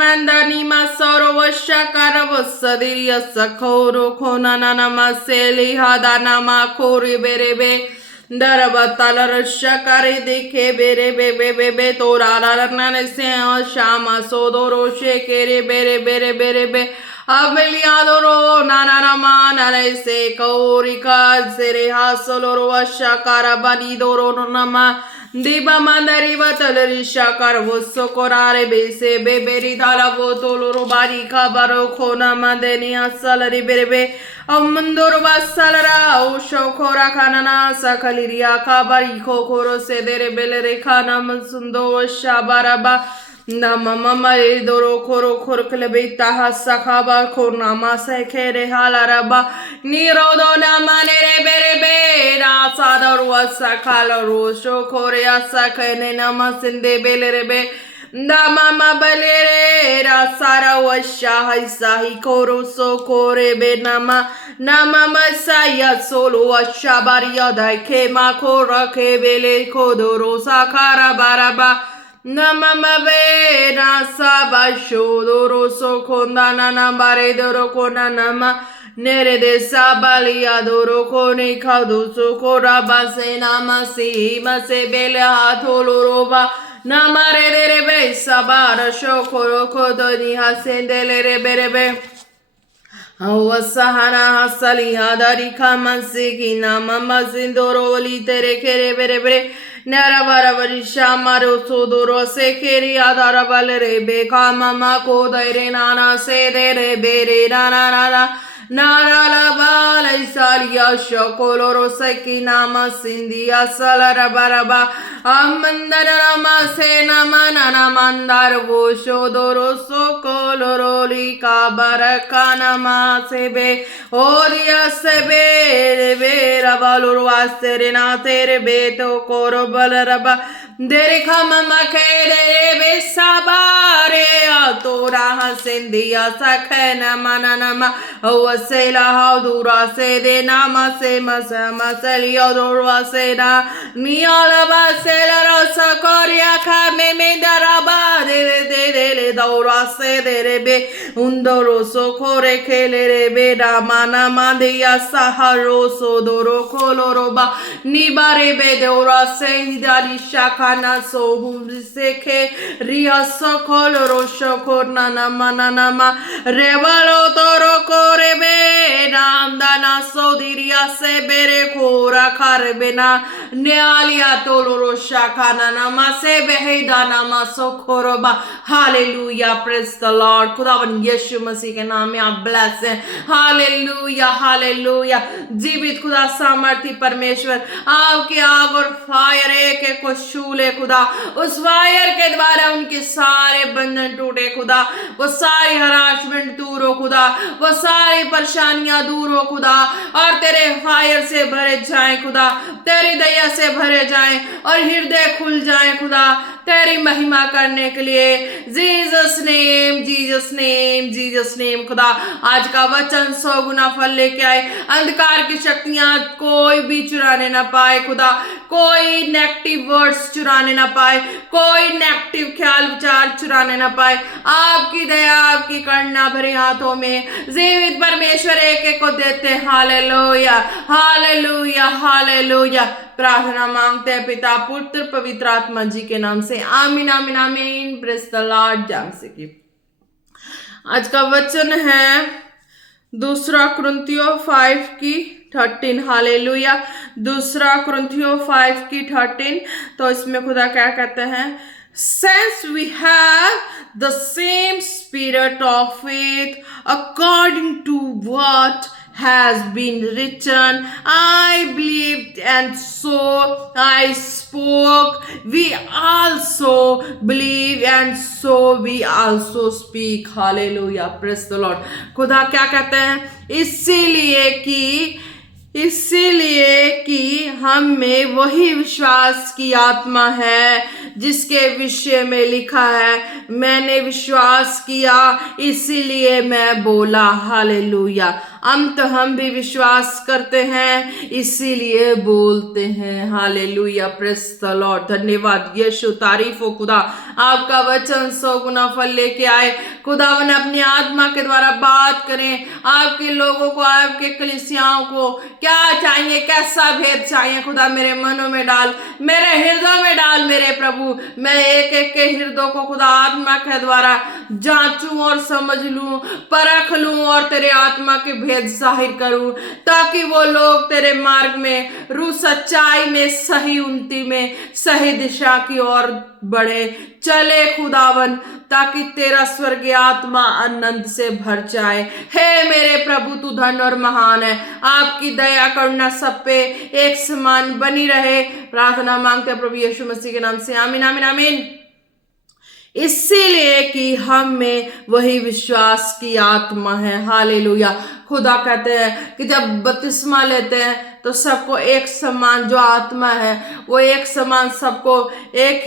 mandani masoro washakara wasadiya sakoro kona nana maseli hadana makori berebe Daraba talar shakare dekhe bere bebe bebe tora rarana se shama sodoro shekere bere bere bere be Abeliadoro nanarama nare se kaurika zere hasoloro shakara banidoro nama Diba mandari batalari shakar vosso korare bese beberi dala votoloro bari kabaro kona mandeni asalari berebe Amandoro basalara o shokora kanana sakaliria kabari kokoro sedere belere kana mansundo shabaraba Nama mama doro koro koro klebita hasakaba korna masa kere halaraba nirodo nama nere berebe na sadar wasakala rosho kore asakene nama sinde belerebe Nama balere rasara washa haisahi koro so kore be nama masaya solo washa baria dai kema kora kebele kodoro sakara baraba Nama be rasa basho doro so kondana nambare doro kona nama nere de sabalia doro kone kado so kora base nama si mase bele hatoloroba namare de be sabara shokoro kodoni hasendele rebe Awasahana hasali hadari kamasiki nama mazindoro litere kere bere Narabara varisha maro sodoro se keri adara valere be kama ko daire nana se dere bere nana Narala bala isalia shokoloro seki nama sindia salara baraba amandara nama se nama nana mandar vo shodoro sokoloro lika baraka nama sebe odia sebe vera valuru asere na tere beto koro balaraba dere kama makere be sabare atora hasendia sakana mananama Sela haudura se de nama se masa masalia dorwa se na niala ba sela rasa koria kame me daraba de dorwa se de rebe undoro so kore kele rebe da mana mandia saharo so doro koloroba nibare be dorwa se hidari shakana so hum se ke ria so koloro shokorna nama nama revalo toro kore Namdana sodiria se bere kora karbena nealia toloro shakana nama se behedana maso koroba hallelujah praise the Lord खुदावन यीशु मसीह के नाम में आप bless हैं hallelujah hallelujah जीवित खुदा सामर्थी परमेश्वर आपकी आग और फायर एक को छूले खुदा उस फायर के द्वारा उनके सारे बंधन टूटे खुदा वो सारी हरासमेंट दूर हो खुदा वो सारी परेशानियां दूर हो खुदा और तेरे फायर से भरे जाएं खुदा तेरी दया से भरे जाएं और हृदय खुल जाएं खुदा तेरी महिमा करने के लिए जीसस नेम खुदा आज का वचन 100 गुना फल लेके आए अंधकार की शक्तियां कोई भी चुराने ना पाए खुदा कोई नेगेटिव वर्ड्स चुराने ना पाए कोई नेगेटिव ख्याल विचार चुराने ना पाए आपकी दया आपकी करुणा भरे हाथों में जीवित परमेश्वर एक को देते हालेलुया हालेलुया हालेलुया प्रार्थना मांगते हैं पिता पुत्र पवित्र आत्मा जी के नाम से आमीन आमीन आमीन प्रेज द लॉर्ड जान सके आज का वचन है 2 कुरिन्थियों 5 की 13 हालेलुया 2 कुरिन्थियों 5 की 13 तो इसमें खुदा क्या कहते हैं since we have the same spirit of faith according to what has been written I believed and so I spoke we also believe and so we also speak hallelujah praise the Lord खुदा क्या कहते हैं इसीलिए कि हम में वही विश्वास की आत्मा है जिसके विषय में लिखा है मैंने विश्वास किया इसीलिए मैं बोला हालेलुया हम भी विश्वास करते हैं, इसीलिए बोलते हैं। Hallelujah, praise the Lord. धन्यवाद यीशु, तारीफ हो खुदा, आपका वचन 100 गुना फल लेके आए। खुदावन अपनी आत्मा के द्वारा बात करें, आपके लोगों को, आपके कलीसियाओं को क्या चाहिए, कैसा भेद चाहिए खुदा मेरे मनों में डाल, मेरे हृदय में डाल मेरे प्रभु। मैं एक एक के हृदय को खुदा आत्मा के द्वारा जांचूं और समझ लूं, परख लूं और तेरे आत्मा के भेद जाहिर करूं, ताकि वो लोग तेरे मार्ग में, रू सच्चाई में, सही उन्नति में, सही दिशा की ओर बढ़े चले खुदावन, ताकि तेरा स्वर्गीय आत्मा आनंद से भर जाए। हे मेरे प्रभु, तू धन और महान है, आपकी दया करुणा सब पे एक समान बनी रहे। प्रार्थना मांगते हैं प्रभु यीशु मसीह के नाम से, आमीन आमीन आमीन। इसीलिए कि हम में वही विश्वास की आत्मा है। हालेलुया। खुदा कहते हैं कि जब बपतिस्मा लेते हैं तो सबको एक समान जो आत्मा है वो एक समान सबको एक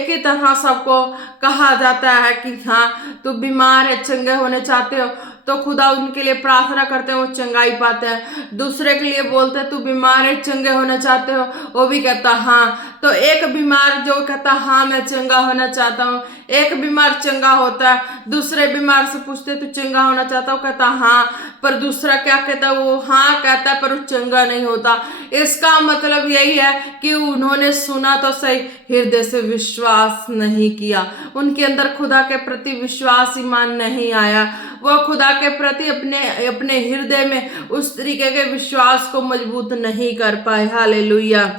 ही तरह सबको कहा जाता है कि हाँ तू बीमार है, चंगे होने चाहते हो, तो खुदा उनके लिए प्रार्थना करते हैं, वो चंगाई पाते हैं। दूसरे के लिए बोलते हैं तू बीमार है, चंगे होना चाहते हो, वो भी कहता हाँ। तो एक बीमार जो कहता हाँ मैं चंगा होना चाहता हूँ, एक बीमार चंगा होता है, दूसरे बीमार से पूछते तू चंगा होना चाहता हो, कहता हाँ, पर दूसरा क्या कहता है, वो हाँ कहता है पर वो चंगा नहीं होता। इसका मतलब यही है कि उन्होंने सुना तो सही, हृदय से विश्वास नहीं किया, उनके अंदर खुदा के प्रति विश्वास ईमान नहीं आया, वो खुदा के प्रति अपने हृदय में उस तरीके के विश्वास को मजबूत नहीं कर पाए। हालेलुया।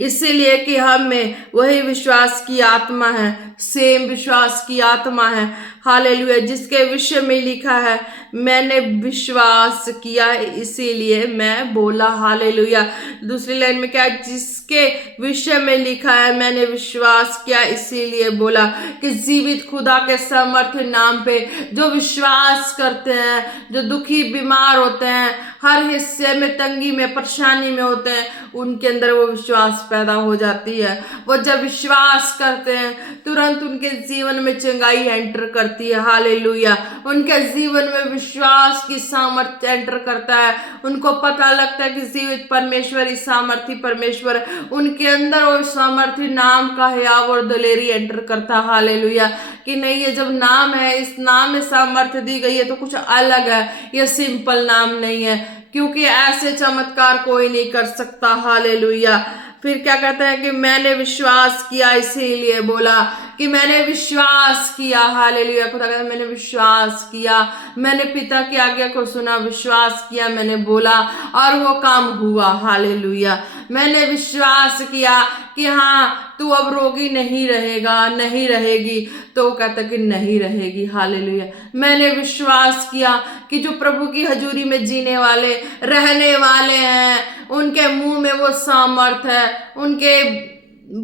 इसीलिए कि हम में वही विश्वास की आत्मा है, सेम विश्वास की आत्मा है। हालेलुया। जिसके विषय में लिखा है मैंने विश्वास किया इसीलिए मैं बोला। हालेलुया। दूसरी लाइन में क्या है, जिसके विषय में लिखा है मैंने विश्वास किया इसीलिए बोला। कि जीवित खुदा के सामर्थ्य नाम पे जो विश्वास करते हैं, जो दुखी बीमार होते हैं, हर हिस्से में तंगी में परेशानी में होते हैं, उनके अंदर वो विश्वास पैदा हो जाती है। वो जब विश्वास करते हैं तुरंत उनके जीवन में चंगाई एंटर करती है। हालेलुया। उनके जीवन में विश्वास की सामर्थ्य एंटर करता है। उनको पता लगता है कि जीवित परमेश्वर, इस सामर्थ्य परमेश्वर उनके अंदर वो सामर्थ्य नाम का हयाव और दलेरी एंटर करता है। हालेलुया। कि नहीं, ये जब नाम है, इस नाम में सामर्थ्य दी गई है तो कुछ अलग है, ये सिंपल नाम नहीं है, क्योंकि ऐसे चमत्कार कोई नहीं कर सकता। हालेलुया। फिर क्या कहता है कि मैंने विश्वास किया इसीलिए बोला, कि मैंने विश्वास किया। हालेलुया। खुदा कहता है मैंने विश्वास किया, मैंने पिता की आज्ञा को सुना, विश्वास किया, मैंने बोला और वो काम हुआ। हालेलुया। मैंने विश्वास किया कि हाँ तू अब रोगी नहीं रहेगा, नहीं रहेगी, तो वो कहता कि नहीं रहेगी। हालेलुया। मैंने विश्वास किया कि जो प्रभु की हजूरी में जीने वाले, रहने वाले हैं, उनके मुंह में वो सामर्थ है, उनके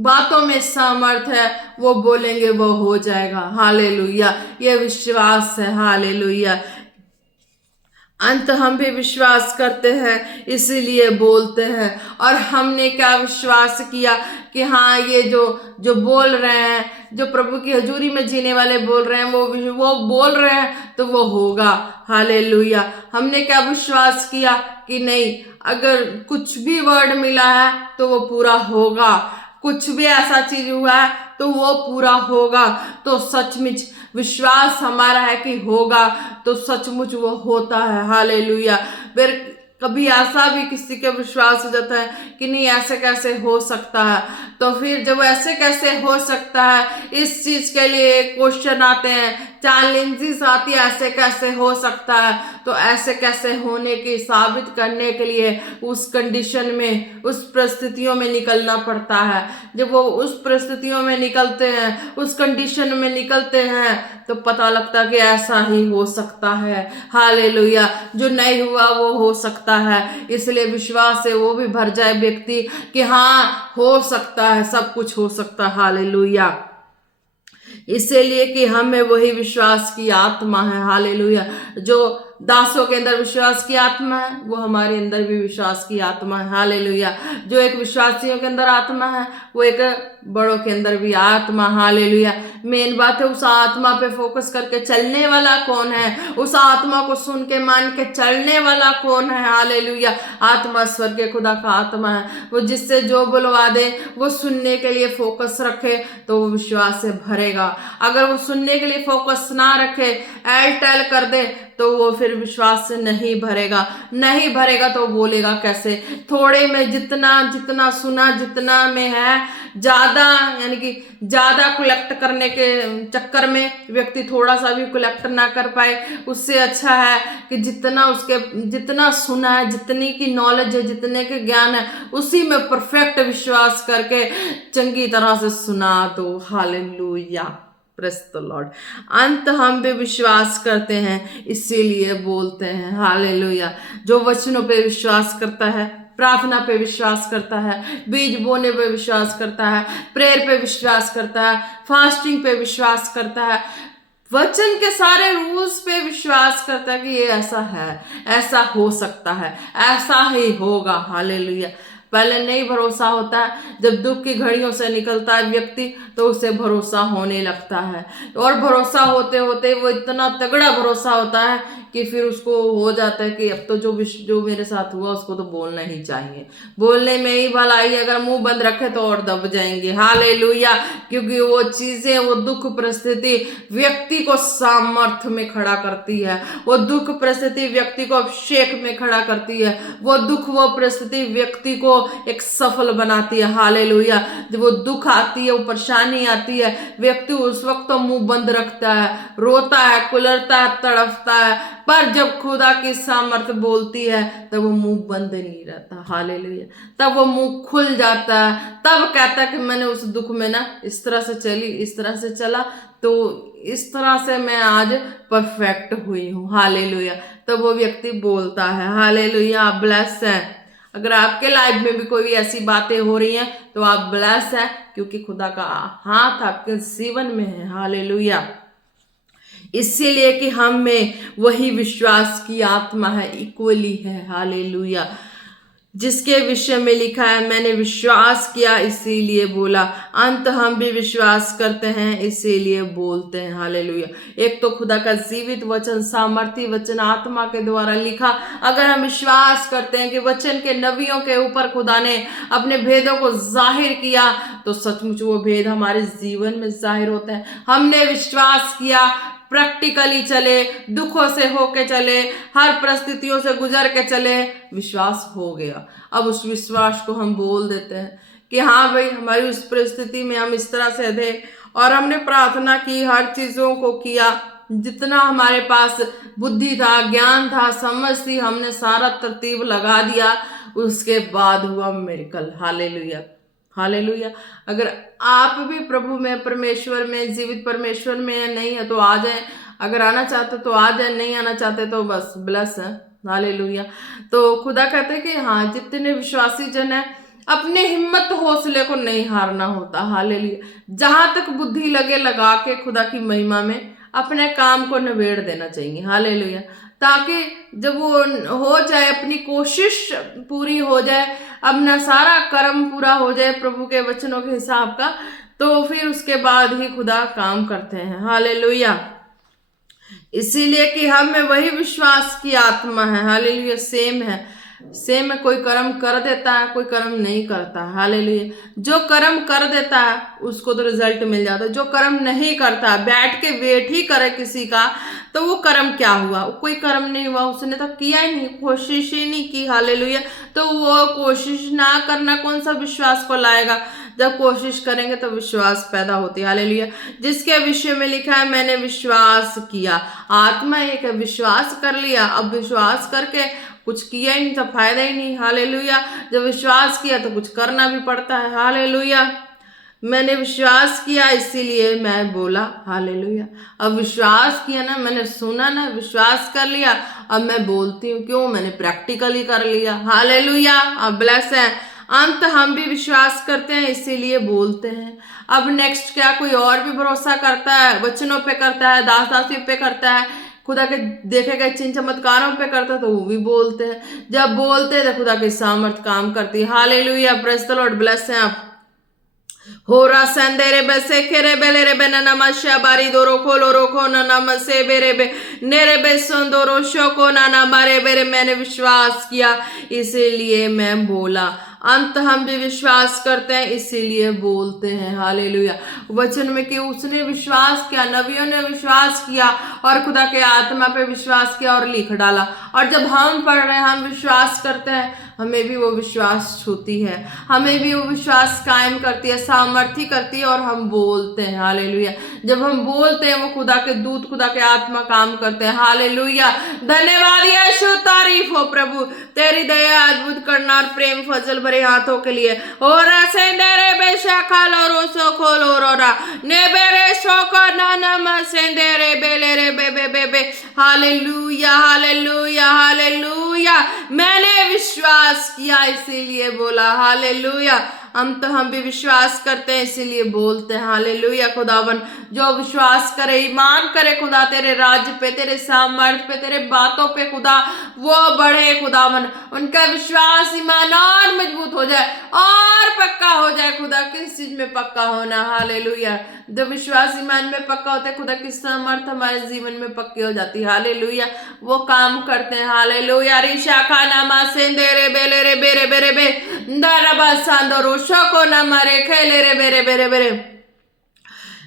बातों में सामर्थ है, वो बोलेंगे वो हो जाएगा। हालेलुया। ये विश्वास है। हालेलुया। अंत हम भी विश्वास करते हैं इसीलिए बोलते हैं। और हमने क्या विश्वास किया कि हाँ ये जो बोल रहे हैं, जो प्रभु की हजूरी में जीने वाले बोल रहे हैं, वो बोल रहे हैं तो वो होगा। हालेलुया। हमने क्या विश्वास किया कि नहीं, अगर कुछ भी वर्ड मिला है तो वो पूरा होगा, कुछ भी ऐसा चीज हुआ है तो वो पूरा होगा। तो सचमुच विश्वास हमारा है कि होगा, तो सचमुच वो होता है। हालेलुया। फिर कभी ऐसा भी किसी का विश्वास हो जाता है कि नहीं ऐसे कैसे हो सकता है, तो फिर जब ऐसे कैसे हो सकता है इस चीज के लिए क्वेश्चन आते हैं, चैलेंजेस आती है, ऐसे कैसे हो सकता है, तो ऐसे कैसे होने की साबित करने के लिए उस कंडीशन में, उस परिस्थितियों में निकलना पड़ता है। जब वो उस परिस्थितियों में निकलते हैं, उस कंडीशन में निकलते हैं, तो पता लगता कि ऐसा ही हो सकता है। हालेलुया। जो नहीं हुआ वो हो सकता है, इसलिए विश्वास से वो भी भर जाए व्यक्ति कि हाँ हो सकता है, सब कुछ हो सकता है। हालेलुया। इसीलिए कि हमें वही विश्वास की आत्मा है। हालेलुया। जो दासों के अंदर विश्वास की आत्मा है, वो हमारे अंदर भी विश्वास की आत्मा है। हालेलुया। जो एक विश्वासियों के अंदर आत्मा है, वो एक बड़ों के अंदर भी आत्मा। हालेलुया। मेन बात है उस आत्मा पे फोकस करके चलने वाला कौन है, उस आत्मा को सुन के मान के चलने वाला कौन है। हालेलुया। आत्मा स्वर्ग के खुदा का आत्मा है, वो जिससे जो बुलवा दे वो सुनने के लिए फोकस रखे तो वो विश्वास से भरेगा। अगर वो सुनने के लिए फोकस ना रखे, एल टैल कर दे, तो वो फिर विश्वास से नहीं भरेगा। नहीं भरेगा तो बोलेगा कैसे? थोड़े में जितना जितना सुना जितना में है ज्यादा, यानी कि ज्यादा कलेक्ट करने के चक्कर में व्यक्ति थोड़ा सा भी कलेक्ट ना कर पाए, उससे अच्छा है कि जितना सुना है, जितनी की नॉलेज है, जितने के ज्ञान है, उसी में परफेक्ट विश्वास करके चंगी तरह से सुना दो। Hallelujah, praise the Lord. अंत हम पे विश्वास करते हैं इसीलिए बोलते हैं। हालेलुया। जो वचनों पे विश्वास करता है, प्रार्थना पे विश्वास करता है, बीज बोने पे विश्वास करता है, प्रेयर पे विश्वास करता है, फास्टिंग पे विश्वास करता है, वचन के सारे रूल्स पे विश्वास करता है कि ये ऐसा है, ऐसा हो सकता है, ऐसा ही होगा। हालेलुया। पहले नहीं भरोसा होता है, जब दुख की घड़ियों से निकलता है व्यक्ति तो उसे भरोसा होने लगता है, और भरोसा होते होते वो इतना तगड़ा भरोसा होता है कि फिर उसको हो जाता है कि अब तो जो मेरे साथ हुआ उसको तो बोलना ही चाहिए, बोलने में ही भलाई, अगर मुंह बंद रखे तो और दब जाएंगे। हालेलुया। क्योंकि वो चीजें, वो दुख परिस्थिति व्यक्ति को सामर्थ्य में खड़ा करती है, वो दुख परिस्थिति व्यक्ति को अभिषेक में खड़ा करती है, वो दुख वो परिस्थिति व्यक्ति को एक सफल बनाती है। हालेलुया। जब वो दुख आती है, वो परेशानी आती है, व्यक्ति उस वक्त तो मुंह बंद रखता है, रोता है, कुलरता है, तड़फता है, पर जब खुदा की सामर्थ बोलती है तब वो मुंह बंद नहीं रहता। हालेलुया। तब वो मुंह खुल जाता है, तब कहता है कि मैंने उस दुख में ना इस तरह से चली, इस तरह से चला, तो इस तरह से मैं आज परफेक्ट हुई हूँ। हालेलुया। तो वो व्यक्ति बोलता है। हालेलुया। आप ब्लेस हैं। अगर आपके लाइफ में भी कोई ऐसी बातें हो रही हैं तो आप ब्लेस हैं, क्योंकि खुदा का हाथ आपके जीवन में है। हालेलुया। इसीलिए कि हम में वही विश्वास की आत्मा है, इक्वली है। हालेलुया। जिसके विषय में लिखा है, मैंने विश्वास किया इसीलिए बोला। अंत हम भी विश्वास करते हैं इसीलिए बोलते हैं। हालेलुया। एक तो खुदा का जीवित वचन, सामर्थी वचन, आत्मा के द्वारा लिखा, अगर हम विश्वास करते हैं कि वचन के नबियों के ऊपर खुदा ने अपने भेदों को जाहिर किया, तो सचमुच वो भेद हमारे जीवन में जाहिर होते हैं। हमने विश्वास किया, प्रैक्टिकली चले, दुखों से होके चले, हर परिस्थितियों से गुजर के चले, विश्वास हो गया। अब उस विश्वास को हम बोल देते हैं कि हाँ भाई, हमारी उस परिस्थिति में हम इस तरह से थे और हमने प्रार्थना की, हर चीजों को किया, जितना हमारे पास बुद्धि था, ज्ञान था, समझ थी, हमने सारा तरतीब लगा दिया, उसके बाद हुआ मिरेकल। हालेलुया। हालेलुया। अगर आप भी प्रभु में, परमेश्वर में, जीवित परमेश्वर में नहीं है तो आ जाए, अगर आना चाहते तो आ जाए, नहीं आना चाहते तो बस ब्लेस है। हालेलुया। तो खुदा कहते हैं कि हाँ, जितने विश्वासी जन है, अपने हिम्मत हौसले को नहीं हारना होता। हालेलुया। जहां तक बुद्धि लगे लगा के खुदा की महिमा में अपने काम को निबेड़ देना चाहिए। हालेलुया। ताकि जब वो हो जाए, अपनी कोशिश पूरी हो जाए, अपना सारा कर्म पूरा हो जाए प्रभु के वचनों के हिसाब का, तो फिर उसके बाद ही खुदा काम करते हैं। हालेलुया। इसीलिए कि हम में वही विश्वास की आत्मा है। हालेलुया। सेम है, सेम है। कोई कर्म कर देता है, कोई कर्म नहीं करता। हालेलुया। जो कर्म कर देता है उसको तो रिजल्ट मिल जाता है, जो कर्म नहीं करता, बैठ के वेट ही करे किसी का, तो वो कर्म क्या हुआ? कोई कर्म नहीं हुआ, उसने तो किया ही नहीं, कोशिश ही नहीं की। हालेलुया। तो वो कोशिश ना करना कौन सा विश्वास को लाएगा? जब कोशिश करेंगे तो विश्वास पैदा होती है। हालेलुया। जिसके विषय में लिखा है, मैंने विश्वास किया, आत्मा एक है, विश्वास कर लिया, अब विश्वास करके कुछ किया ही नहीं तो फायदा ही नहीं। हालेलुया। जब विश्वास किया तो कुछ करना भी पड़ता है। हालेलुया। मैंने विश्वास किया इसीलिए मैं बोला। हालेलुया। अब विश्वास किया ना, मैंने सुना ना, विश्वास कर लिया, अब मैं बोलती हूँ। क्यों? मैंने प्रैक्टिकली कर लिया। हालेलुया। अब ब्लेस है। अंत हम भी विश्वास करते हैं इसीलिए बोलते हैं। अब नेक्स्ट क्या? कोई और भी भरोसा करता है, वचनों पे करता है, दास दासी पे करता है, खुदा के देखे गए चिन्ह चमत्कारों पे करता है, तो वो भी बोलते हैं। जब बोलते हैं तो खुदा की सामर्थ काम करती है। Hallelujah. Praise the Lord. Bless हैं आप। Hora sandere bese kere belere bena namasha bari doro kolo roko na namase बेरे बे नेरे बे सुंदरो शोको नाना मारे बेरे मैंने विश्वास किया इसीलिए मैं बोला। अंत हम भी विश्वास करते हैं इसीलिए बोलते हैं। हालेलुया। वचन में कि उसने विश्वास किया, नबियों ने विश्वास किया और खुदा के आत्मा पे विश्वास किया और लिख डाला। और जब हम पढ़ रहे हैं, हम विश्वास करते हैं, हमें भी वो विश्वास छूती है, हमें भी वो विश्वास कायम करती है, सामर्थ्य करती है और हम बोलते हैं। हालेलुया। जब हम बोलते हैं वो खुदा के दूत, खुदा के आत्मा काम करते हैं। हालेलुया। धन्यवाद यीशु, तारीफ हो प्रभु तेरी दया, अद्भुत करना और प्रेम फजल भरे हाथों के लिए। और सेंदेरे बेशाखा लोरो सोखो लोरोरा नेबेरे सोको नाना सेंदेरे बेलेरे बेबे बेबे। Hallelujah hallelujah hallelujah. मैंने विश्वास किया इसीलिए बोला। हालेलुया। हम भी विश्वास करते हैं इसीलिए बोलते हैं। हालेलुया। खुदावन जो विश्वास करे, ईमान करे खुदा तेरे राज्य पे, तेरे सामर्थ पे, तेरे बातों पे खुदा, वो बढ़े खुदावन, उनका विश्वास ईमान और मजबूत हो जाए और पक्का हो जाए। खुदा किस चीज में पक्का होना। हालेलुया। जब विश्वास ईमान में पक्का होता है, खुदा की सामर्थ हमारे जीवन में पक्की हो जाती है। हालेलुया। वो काम करते हैं। हालेलुया। रिशा खाना मा सेंदेरे बेलेरे बेरे बेरे बे दारबा सांदरो शोको ना मारे खेले रे बेरे बेरे बेरे।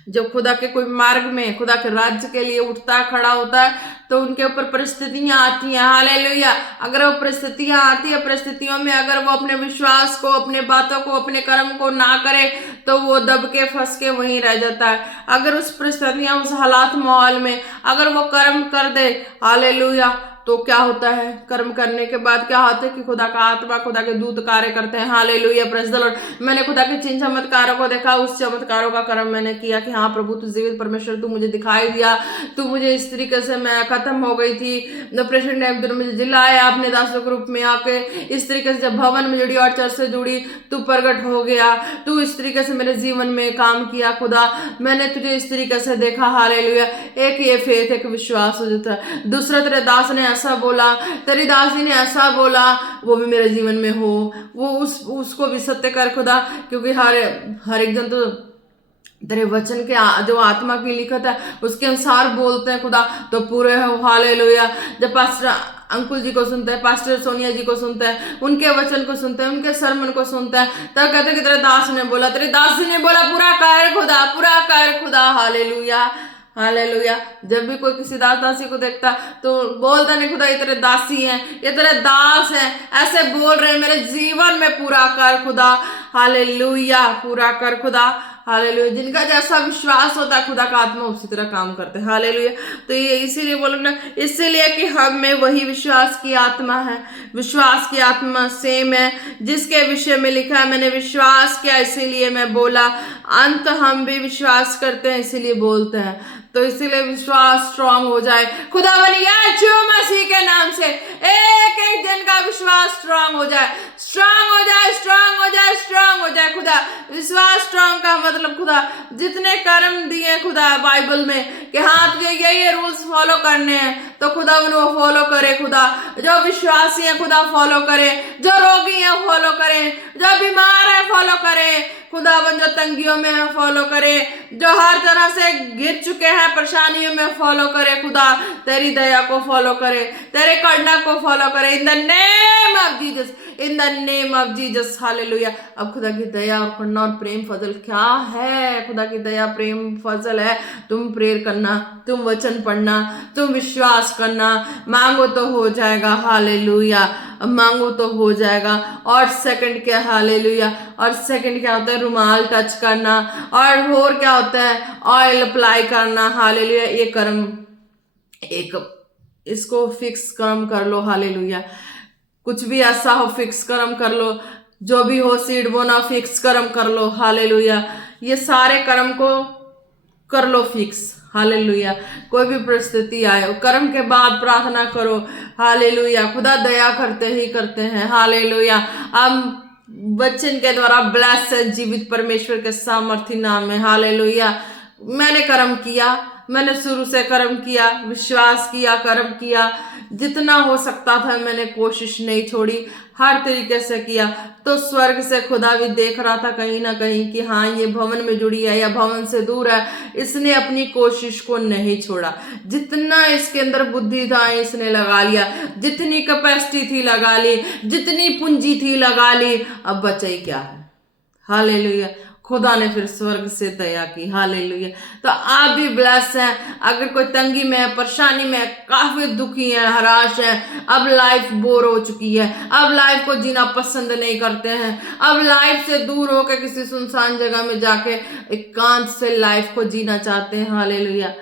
जब खुदा के कोई मार्ग में खुदा के राज्य के लिए उठता है, खड़ा होता है, तो उनके ऊपर परिस्थितियां आती हैं। हालेलुया। अगर वो परिस्थितियां आती है, परिस्थितियों में अगर वो अपने विश्वास को, अपने बातों को, अपने कर्म को ना करे तो वो दब के फंस के वहीं रह जाता है। अगर उस परिस्थितियां, उस हालात माहौल में अगर वो कर्म कर दे, हालेलुया, तो क्या होता है? कर्म करने के बाद क्या होता है कि खुदा का आत्मा, खुदा के दूत कार्य करते हैं। हालेलुया। Praise the Lord. मैंने खुदा के चिन्ह चमत्कारों को देखा, उस चमत्कारों का कर्म मैंने किया कि हाँ प्रभु तू जीवित परमेश्वर, तू मुझे दिखाई दिया, तू मुझे इस तरीके से, मैं खत्म हो गई थी डिप्रेशन टाइम, तूने मुझे जिलाया अपने दासों के रूप में आके, इस तरीके से जब भवन में जुड़ी और चर्च से जुड़ी, तू प्रगट हो गया, तू इस तरीके से मेरे जीवन में काम किया खुदा, मैंने तुझे इस तरीके से देखा। हालेलुया। एक ये फेथ, एक विश्वास हो जाता है। दूसरा तेरे दास ने ऐसा बोला, तेरी दासी ने ऐसा बोला, वो भी मेरे जीवन में हो, वो उसको भी सत्य कर खुदा, क्योंकि हर एक जन तो तेरे वचन के जो आत्मा की लिखत है उसके अनुसार बोलते हैं खुदा, तो पूरे हो। हालेलुया। जब पास्टर अंकुल जी को सुनते हैं, पास्टर सोनिया जी को सुनते हैं, उनके वचन को सुनते हैं, उनके सरमन को सुनते हैं, तब कहते हैं कि तेरे दास ने बोला, तेरी दासी ने बोला, पूरा कर खुदा, पूरा कर खुदा। Hallelujah hallelujah. जब भी कोई किसी दास दासी को देखता तो बोलता नहीं खुदा ये तेरे दासी हैं, ये तेरे दास हैं, ऐसे बोल रहे हैं, मेरे जीवन में पूरा कर खुदा। हालेलुया। पूरा कर खुदा। हालेलुया। जिनका जैसा विश्वास होता है खुदा का आत्मा उसी तरह काम करते हैं। हालेलुया। तो ये इसीलिए बोलो ना, इसीलिए कि हम में वही विश्वास की आत्मा है, विश्वास की आत्मा सेम है जिसके विषय में लिखा है मैंने विश्वास किया इसीलिए मैं बोला। अंत हम भी विश्वास करते हैं इसीलिए बोलते हैं। तो इसीलिए विश्वास स्ट्रांग हो जाए खुदावन यीशु मसीह के नाम से। एक एक जन का विश्वास स्ट्रांग हो जाए, स्ट्रांग हो जाए, स्ट्रांग हो जाए, स्ट्रांग हो जाए खुदा। विश्वास स्ट्रांग का मतलब खुदा जितने कर्म दिए खुदा बाइबल में कि हाँ तुझे ये रूल्स फॉलो करने हैं, तो खुदा वो फॉलो करे खुदा। जो विश्वासी है खुदा फॉलो करे, जो रोगी है फॉलो करे, जो बीमार है फॉलो करे खुदावन, जो तंगियों में है फॉलो करे, जो हर तरह से गिर चुके हैं परेशानियों में फॉलो करे खुदा, तेरी दया को फॉलो करे, तेरे करुणा को फॉलो करे। इन the name of Jesus, in the name of Jesus. Hallelujah. अब खुदा की दया और करुणा और प्रेम फजल क्या है? खुदा की दया प्रेम फजल है, तुम प्रेयर करना, तुम वचन पढ़ना, तुम विश्वास करना, मांगो तो हो जाएगा। हालेलुया। मांगो तो हो जाएगा। और सेकंड क्या? हालेलुया। और सेकंड क्या होता है? रुमाल टच करना। और क्या होता है? ऑयल अप्लाई करना। हालेलुया। ये कर्म एक इसको फिक्स कर्म कर लो। हालेलुया। कुछ भी ऐसा हो फिक्स कर्म कर लो, जो भी हो सीड बोना फिक्स कर्म कर लो। हालेलुया। ये सारे कर्म को कर लो फिक्स। हालेलुया। कोई भी परिस्थिति आए कर्म के बाद प्रार्थना करो। हालेलुया। खुदा दया करते ही करते हैं। हालेलुया। हम वचन के द्वारा ब्लेस जीवित परमेश्वर के सामर्थी नाम में। हालेलुया। मैंने कर्म किया, मैंने शुरू से कर्म किया, विश्वास किया, कर्म किया, जितना हो सकता था मैंने कोशिश नहीं छोड़ी, हर तरीके से किया। तो स्वर्ग से खुदा भी देख रहा था कहीं ना कहीं कि हाँ ये भवन में जुड़ी है या भवन से दूर है, इसने अपनी कोशिश को नहीं छोड़ा। जितना इसके अंदर बुद्धि था इसने लगा लिया, जितनी कैपेसिटी थी लगा ली, जितनी पूंजी थी लगा ली, अब बचा ही क्या है। हालेलुया। खुदा ने फिर स्वर्ग से दया की। हालेलुया। तो आप भी ब्लेस हैं। अगर कोई तंगी में है, परेशानी में है, काफी दुखी है, हराश है, अब लाइफ बोर हो चुकी है, अब लाइफ को जीना पसंद नहीं करते हैं, अब लाइफ से दूर होकर किसी सुनसान जगह में जाके एकांत से लाइफ को जीना चाहते हैं। हालेलुया।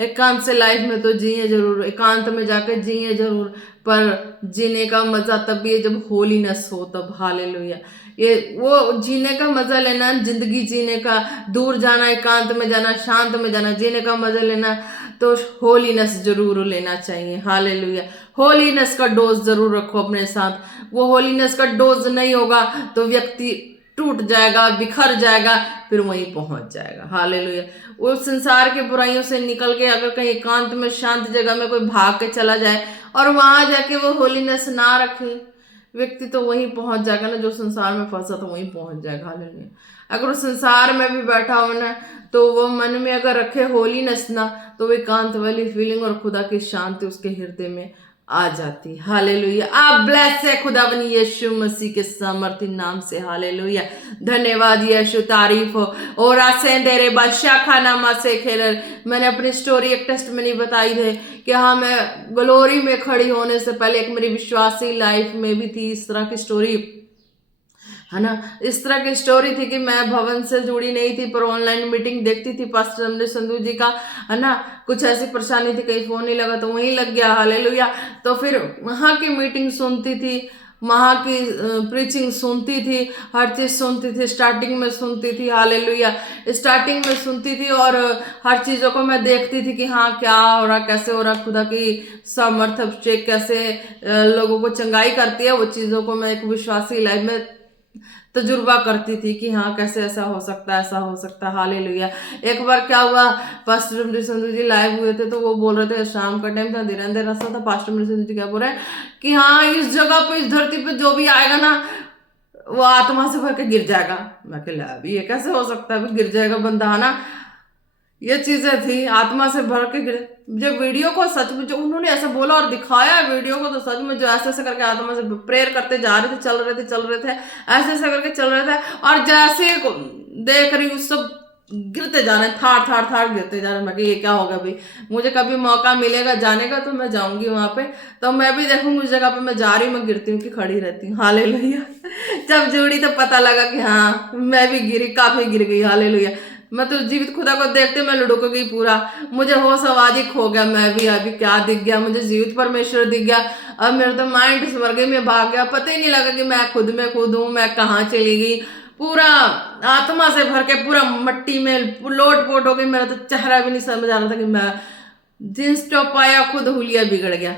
एकांत से लाइफ में तो जिए जरूर, एकांत में जाके जिए जरूर, पर जीने का मजा तभी है जब होलीनेस हो तब। हालेलुया। ये वो जीने का मजा लेना, जिंदगी जीने का, दूर जाना, एकांत में जाना, शांत में जाना, जीने का मजा लेना, तो होलीनेस जरूर लेना चाहिए। हालेलुया। होलीनेस का डोज जरूर रखो अपने साथ। वो होलीनेस का डोज नहीं होगा तो व्यक्ति टूट जाएगा, बिखर जाएगा, फिर वहीं पहुंच जाएगा। हालेलुया। वो संसार के बुराइयों से निकल के अगर कहीं एकांत में शांत जगह में कोई भाग के चला जाए और वहां जाके वो होलीनेस ना रखे, व्यक्ति तो वहीं पहुंच जाएगा ना, जो संसार में फंसा तो वहीं पहुंच जाएगा। हालेलुया। अगर वो संसार में भी बैठा हो ना, तो वो मन में अगर रखे होलीनेस ना, तो वो एकांत वाली फीलिंग और खुदा की शांति उसके हृदय में आ जाती। हालेलुया। आप ब्लेस है खुदा बनी यीशु मसीह के सामर्थ्य नाम से। हालेलुया। धन्यवाद यीशु, तारीफ हो। और आसेंदेरे बादशाह खाना मा से खेलर, मैंने अपनी स्टोरी एक टेस्ट में नहीं बताई है कि हाँ मैं ग्लोरी में खड़ी होने से पहले एक मेरी विश्वासी लाइफ में भी थी इस तरह की स्टोरी, है ना। इस तरह की स्टोरी थी कि मैं भवन से जुड़ी नहीं थी पर ऑनलाइन मीटिंग देखती थी पास्टर अमरीश संधू जी का, है ना। कुछ ऐसी परेशानी थी, कहीं फोन नहीं लगा तो वहीं लग गया। हालेलुया। तो फिर वहाँ की मीटिंग सुनती थी, वहाँ की प्रीचिंग सुनती थी, हर चीज़ सुनती थी, स्टार्टिंग में सुनती थी। हालेलुया। स्टार्टिंग में सुनती थी और हर चीज़ों को मैं देखती थी कि हाँ क्या हो रहा, कैसे हो रहा, खुदा की सामर्थ अभिषेक कैसे लोगों को चंगाई करती है, वो चीज़ों को मैं एक विश्वासी लाइफ में तजुर्बा करती थी कि हाँ कैसे ऐसा हो सकता है, ऐसा हो सकता है। हालेलुया। एक बार क्या हुआ, पास्टर अमरीश संधू जी लाइव हुए थे तो वो बोल रहे थे, शाम का टाइम था, अंधेरा अंधेरा सा था, पास्टर अमरीश संधू जी क्या बोल रहे हैं कि हाँ इस जगह पे, इस धरती पे जो भी आएगा ना वो आत्मा से भर के गिर जाएगा। मैं कह अभी ये कैसे हो सकता है, गिर जाएगा बंदा, है ना। ये चीजें थी, आत्मा से भर के गिरे। जब वीडियो को सच में जो उन्होंने ऐसा बोला और दिखाया वीडियो को, तो सच में जो ऐसे ऐसे करके आत्मा से प्रेयर करते जा रहे थे, चल रहे थे, ऐसे ऐसे करके चल रहे थे, और जैसे देख रही हूँ सब गिरते जा रहे हैं, थाड़ गिरते जा रहे हैं। मैं ये क्या होगा भाई, मुझे कभी मौका मिलेगा जाने का तो मैं जाऊंगी वहां पे, तो मैं भी देखूंगी उस जगह पे मैं जा रही हूँ, मैं गिरती हूँ कि खड़ी रहती हूँ। हालेलुया। जब जुड़ी तो पता लगा कि हाँ मैं भी गिरी, काफी गिर गई। हालेलुया। मैं तो जीवित खुदा को देखते मैं लुढ़क गई पूरा, मुझे होश आवाज ही खो गया। मैं भी अभी क्या दिख गया, मुझे जीवित परमेश्वर दिख गया। अब मेरा तो माइंड स्वर्ग में भाग गया, पता ही नहीं लगा कि मैं खुद में खुद हूँ, मैं कहाँ चली गई। पूरा आत्मा से भर के पूरा मट्टी में लोट पोट हो गई। मेरा तो चेहरा भी नहीं समझ आ रहा था कि मैं जींस टॉप पाया, खुद हुलिया बिगड़ गया।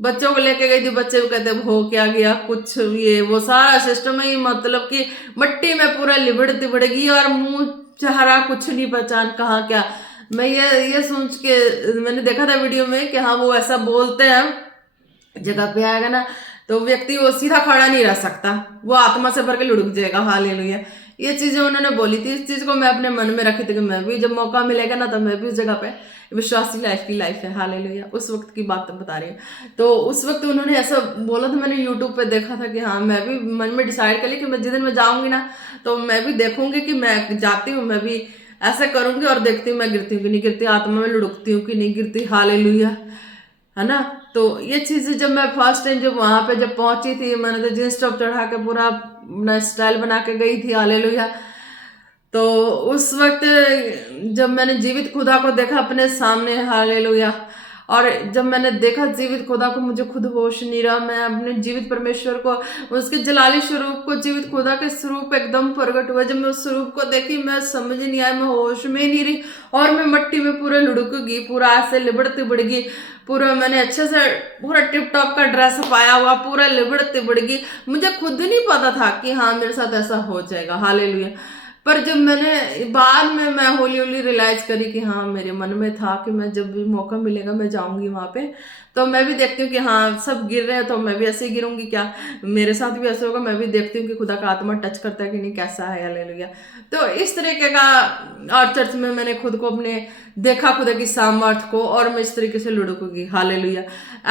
बच्चों को लेके गई थी, बच्चे भी कहते हो क्या गया, कुछ ये वो सारा सिस्टम ही मतलब कि मट्टी में पूरा लिबड़ तिबड़ गई, और मुंह चेहरा कुछ नहीं पहचान, कहाँ क्या। मैं ये सोच के मैंने देखा था वीडियो में कि हाँ वो ऐसा बोलते हैं, जगह पे आएगा ना तो व्यक्ति वो सीधा खड़ा नहीं रह सकता, वो आत्मा से भर के लुढ़क जाएगा। हालेलुया। ये चीजें उन्होंने बोली थी, इस चीज को मैं अपने मन में रखी थी कि मैं भी जब मौका मिलेगा ना तो मैं भी उस जगह पे, विश्वासी लाइफ की लाइफ है। हालेलुया। उस वक्त की बात बता रही हूँ। तो उस वक्त उन्होंने ऐसा बोला था, मैंने यूट्यूब पे देखा था कि हाँ मैं भी मन में डिसाइड कर ली कि मैं जिस दिन मैं जाऊंगी ना तो मैं भी देखूंगी कि मैं जाती हूँ, मैं भी ऐसा करूंगी और देखती हूँ मैं गिरती हूँ कि नहीं गिरती, आत्मा में लुढ़कती हूँ कि नहीं गिरती। हालेलुया। है ना। तो ये चीजें जब मैं फर्स्ट टाइम जब वहां पे जब पहुंची थी, मैंने तो जींस टॉप चढ़ा के पूरा अपना स्टाइल बना के गई थी। हालेलुया। तो उस वक्त जब मैंने जीवित खुदा को देखा अपने सामने, हालेलुया, और जब मैंने देखा जीवित खुदा को, मुझे खुद होश नहीं रहा। मैं अपने जीवित परमेश्वर को, उसके जलाली स्वरूप को, जीवित खुदा के स्वरूप एकदम प्रकट हुआ। जब मैं उस स्वरूप को देखी मैं समझ नहीं आया, मैं होश में नहीं रही और मैं मट्टी में पूरा लुढ़क गई, पूरा ऐसे लिबड़ तिबड़ गई। पूरा मैंने अच्छे से पूरा टिप टॉप का ड्रेस पाया हुआ, पूरा लिबड़ तिबड़ गई। मुझे खुद नहीं पता था कि हाँ मेरे साथ ऐसा हो जाएगा। हालेलुया। पर जब मैंने बाद में मैं हौली हौली रियलाइज करी कि हाँ मेरे मन में था कि मैं जब भी मौका मिलेगा मैं जाऊंगी वहाँ पे। तो मैं भी देखती हूँ कि हाँ सब गिर रहे हैं तो मैं भी ऐसे ही गिरूंगी क्या, मेरे साथ भी ऐसे होगा। मैं भी देखती हूँ कि खुदा का आत्मा टच करता है कि नहीं, कैसा है, हालेलुया। तो इस तरीके का और चर्च में मैंने खुद को अपने देखा, खुदा की सामर्थ को, और मैं इस तरीके से लुढ़कूंगी, हालेलुया।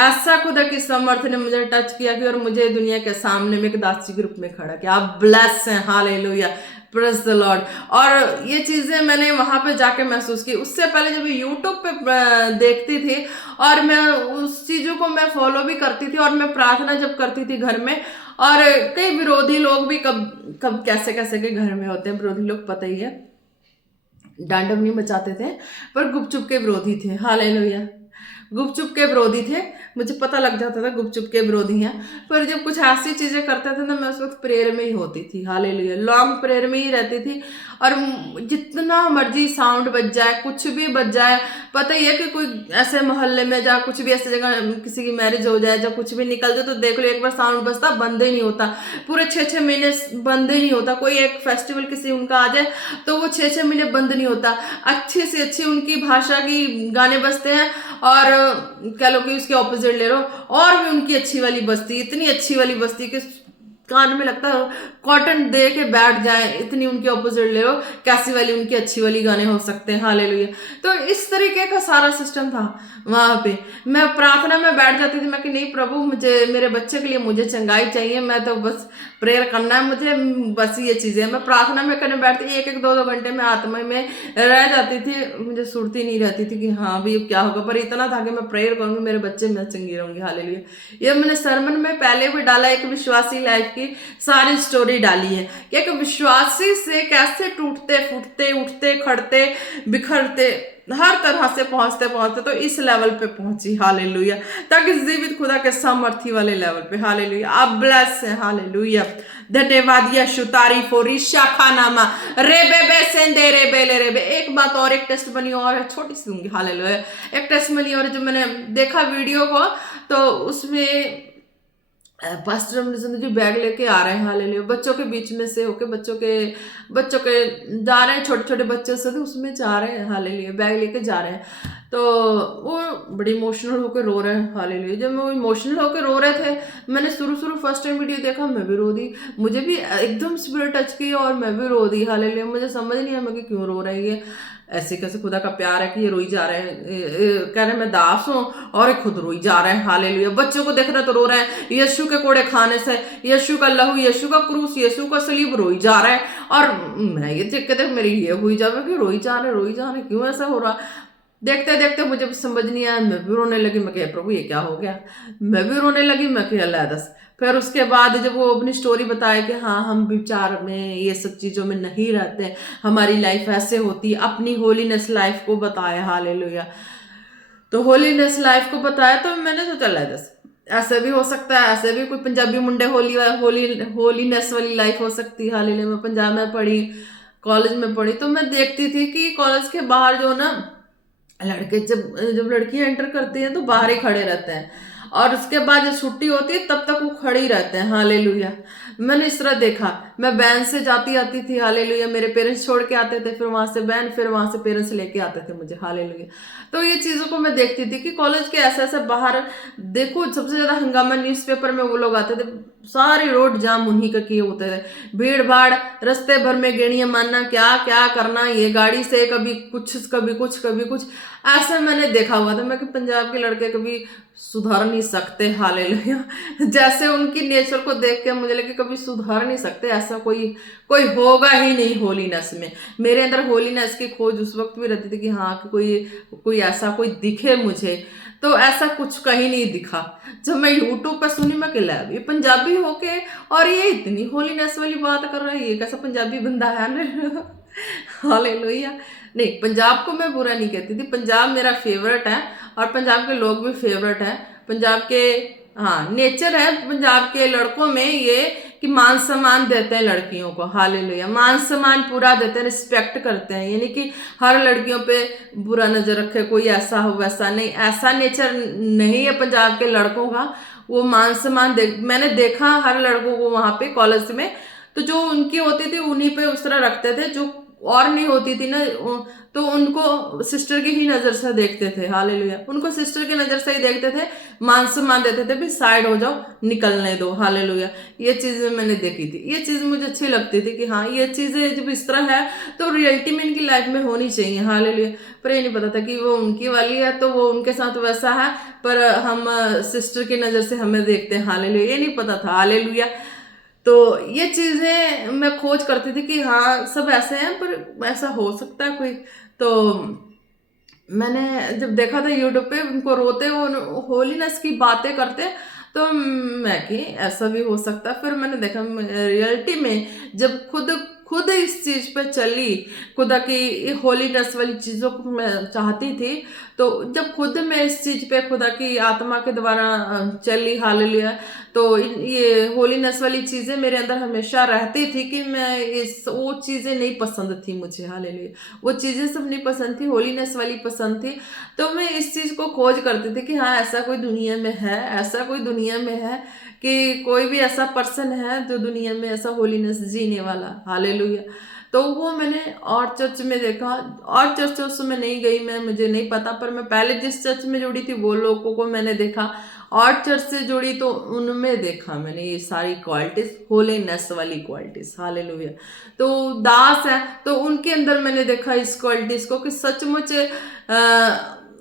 ऐसा खुदा की सामर्थ ने मुझे टच किया कि और मुझे दुनिया के सामने में एक दासी के रूप में खड़ा किया। आप ब्लेस हैं, हालेलुया, प्रेज द लॉर्ड। और ये चीज़ें मैंने वहाँ पे जाके महसूस की। उससे पहले जब यूट्यूब पे देखती थी और मैं उस चीज़ों को मैं फॉलो भी करती थी, और मैं प्रार्थना जब करती थी घर में, और कई विरोधी लोग भी कब कब कैसे कैसे के घर में होते हैं विरोधी लोग, पता ही है, डांडम नहीं मचाते थे पर गुपचुप के विरोधी थे, हालेलुया। गुपचुप के विरोधी थे, मुझे पता लग जाता था गुपचुप के विरोधी हैं। पर जब कुछ ऐसी चीजें करते थे ना, मैं उस वक्त प्रेयर में ही होती थी, हालेलुया, लॉन्ग प्रेयर में ही रहती थी। और जितना मर्जी साउंड बज जाए, कुछ भी बज जाए, पता ही है कि कोई ऐसे मोहल्ले में जा, कुछ भी ऐसी जगह किसी की मैरिज हो जाए, जब कुछ भी निकल जाए तो देख लो एक बार साउंड बजता बंद ही नहीं होता, पूरे 6-6 महीने बंद ही नहीं होता। कोई एक फेस्टिवल किसी उनका आ जाए तो वो 6-6 महीने बंद नहीं होता। अच्छी से अच्छी उनकी भाषा की गाने बजते हैं, और कह लो कि उसके ऑपोजिट ले लो, और भी उनकी अच्छी वाली बजती, इतनी अच्छी वाली बजती कि कान में लगता है कॉटन दे के बैठ जाए, इतनी उनकी ऑपोजिट ले लो, कैसी वाली उनकी अच्छी वाली गाने हो सकते हैं, हालेलुया। तो इस तरीके का सारा सिस्टम था वहां पे। मैं प्रार्थना में बैठ जाती थी, मैं कि नहीं प्रभु, मुझे मेरे बच्चे के लिए मुझे चंगाई चाहिए, मैं तो बस प्रेयर करना है मुझे, बस ये चीजें। मैं प्रार्थना में करने बैठती, 1-1, 2-2 घंटे में आत्मा में रह जाती थी, मुझे सुरती नहीं रहती थी कि हाँ भाई क्या होगा। पर इतना था कि मैं प्रेयर करूंगी, मेरे बच्चे मैं चंगी रहूंगी, हालेलुया। ये मैंने सरमन में पहले भी डाला, एक विश्वासी लाइफ की सारी स्टोरी डाली है कि एक विश्वासी से कैसे टूटते फूटते, उठते खड़ते, बिखरते, हर तरह से पहुंचते पहुंचते तो इस लेवल पे पहुंची, हालेलुया, ताकि जीवित खुदा के सामर्थ्य वाले लेवल पे, हालेलुया। आप ब्लेस है, हालेलुया। धन्यवाद यीशु, तारीफ हो रिशा खानामा रे बे सेंदे रे बेले रे बे। एक बात और, एक टेस्ट बनी और छोटी सी दूंगी, हालेलुया। एक टेस्ट बनी और जब मैंने देखा वीडियो को तो उसमें पास्टर रमनचंद्र जी बैग लेके आ रहे हैं, हालेलुया, बच्चों के बीच में से होके, बच्चों के जा रहे हैं, छोटे छोटे बच्चे से तो उसमें जा रहे हैं, हालेलुया, बैग लेके जा रहे हैं। तो वो बड़ी इमोशनल होकर रो रहे हैं, हालेलुया। जब वो इमोशनल होकर रो रहे थे, मैंने शुरू फर्स्ट टाइम वीडियो देखा, मैं भी रो दी, मुझे भी एकदम स्पिरिट टच की और मैं भी रो दी, हालेलुया। मुझे समझ नहीं आया मैं कि क्यों रो रही है, ऐसे कैसे खुदा का प्यार है कि ये रोई जा रहे हैं, कह रहे मैं दास हूँ और खुद रोई जा रहे हैं, हालेलुया। बच्चों को देख रहे तो रो रहे हैं, यीशु के कोड़े खाने से, यीशु का लहू, यीशु का क्रूस, यीशु का सलीब, रोई जा रहे हैं। और मैं ये देख के देख मेरी ये हुई जा रही कि रोई जा रहे क्यों ऐसा हो रहा। देखते देखते मुझे समझ नहीं आया, मैं भी रोने लगी। मैं कह प्रभु ये क्या हो गया, मैं भी रोने लगी। मैं कह अल्लाह दस। फिर उसके बाद जब वो अपनी स्टोरी बताए कि हाँ हम विचार में ये सब चीज़ों में नहीं रहते, हमारी लाइफ ऐसे होती, अपनी होलीनेस लाइफ को बताया, हालेलुया। तो होलीनेस लाइफ को बताया तो मैंने सोचा अल्लाह दस, ऐसे भी हो सकता है, ऐसे भी कोई पंजाबी मुंडे होलीनेस वाली लाइफ हो सकती है, हालेलुया। मैं पंजाब में पढ़ी, कॉलेज में पढ़ी, तो मैं देखती थी कि कॉलेज के बाहर जो ना लड़के जब लड़कियां एंटर करती हैं तो बाहर ही खड़े रहते हैं, और उसके बाद जब छुट्टी होती है तब तक वो खड़े ही रहते हैं, हालेलुया। मैंने इस तरह देखा, मैं बहन से जाती आती थी, हालेलुया, मेरे पेरेंट्स छोड़ के आते थे, फिर वहां से बहन, फिर वहां से पेरेंट्स लेके आते थे मुझे, हालेलुया। तो ये चीजों को मैं देखती थी कि कॉलेज के ऐसे ऐसे बाहर देखो, सबसे ज्यादा हंगामा न्यूज़पेपर में वो लोग आते थे, सारी रोड जाम उन्हीं का किए होते थे, भीड़ भाड़, रस्ते भर में गेड़ियां मारना, क्या क्या करना, ये गाड़ी से कभी कुछ कभी कुछ कभी कुछ, ऐसा मैंने देखा हुआ था। मैं कि पंजाब के लड़के कभी सुधर नहीं सकते, हालेलुया। जैसे उनकी नेचर को देख के मुझे लगे कभी सुधर नहीं सकते, ऐसा कोई होगा ही नहीं होलीनेस में। मेरे अंदर होलीनेस की खोज उस वक्त भी रहती थी कि हाँ कि कोई ऐसा कोई दिखे मुझे, तो ऐसा कुछ कहीं नहीं दिखा। जब मैं यूट्यूब पर सुनी, मैं कहला ये पंजाबी होके और ये इतनी होलीनेस वाली बात कर रहा है, ये कैसा पंजाबी बंदा है ना। हालेलुया। नहीं, पंजाब को मैं बुरा नहीं कहती थी, पंजाब मेरा फेवरेट है और पंजाब के लोग भी फेवरेट हैं। पंजाब के हाँ नेचर है पंजाब के लड़कों में ये कि मान सम्मान देते हैं लड़कियों को, हालेलुया, मान सम्मान पूरा देते हैं, रिस्पेक्ट करते हैं, यानी कि हर लड़कियों पे बुरा नजर रखे, कोई ऐसा हो वैसा नहीं, ऐसा नेचर नहीं है पंजाब के लड़कों का। वो मान सम्मान मैंने देखा हर लड़कों को वहां पे कॉलेज में तो जो उनकी होती थी उन्हीं पे उस तरह रखते थे, जो और नहीं होती थी ना तो उनको सिस्टर की ही नज़र से देखते थे। हालेलुया, उनको सिस्टर की नज़र से ही देखते थे, मान सम्मान देते थे, भी साइड हो जाओ, निकलने दो। हालेलुया, ये चीज़ें मैंने देखी थी, ये चीज़ मुझे अच्छी लगती थी कि हाँ ये चीज़ें जब इस तरह है तो रियलिटी में इनकी लाइफ में होनी चाहिए। हालेलुया, पर ये नहीं पता था कि वो उनकी वाली है तो वो उनके साथ वैसा है, पर हम सिस्टर की नज़र से हमें देखते हैं। हालेलुया, ये नहीं पता था। हालेलुया, तो ये चीज़ें मैं खोज करती थी कि हाँ सब ऐसे हैं, पर ऐसा हो सकता है कोई। तो मैंने जब देखा था यूट्यूब पे उनको रोते हुए होलीनेस की बातें करते, तो मैं कि ऐसा भी हो सकता है। फिर मैंने देखा रियलिटी में जब खुद खुद इस चीज़ पे चली, खुदा की होलीनेस वाली चीज़ों को मैं चाहती थी, तो जब खुद मैं इस चीज़ पे खुदा की आत्मा के द्वारा चली, हालेलुया, तो ये होलीनेस वाली चीज़ें मेरे अंदर हमेशा रहती थी कि मैं इस वो चीज़ें नहीं पसंद थी मुझे। हालेलुया, वो चीज़ें सब नहीं पसंद थी, होलीनेस वाली पसंद थी। तो मैं इस चीज़ को खोज करती थी कि हाँ ऐसा कोई दुनिया में है, ऐसा कोई दुनिया में है कि कोई भी ऐसा पर्सन है जो दुनिया में ऐसा होलीनेस जीने वाला। हालेलुया, तो वो मैंने और चर्च में देखा, और चर्चों में नहीं गई मैं, मुझे नहीं पता, पर मैं पहले जिस चर्च में जुड़ी थी वो लोगों को मैंने देखा, और चर्च से जुड़ी तो उनमें देखा मैंने ये सारी क्वालिटीज, होलीनेस वाली क्वालिटीज। हालेलुया, तो दास है तो उनके अंदर मैंने देखा इस क्वालिटीज को कि सचमुच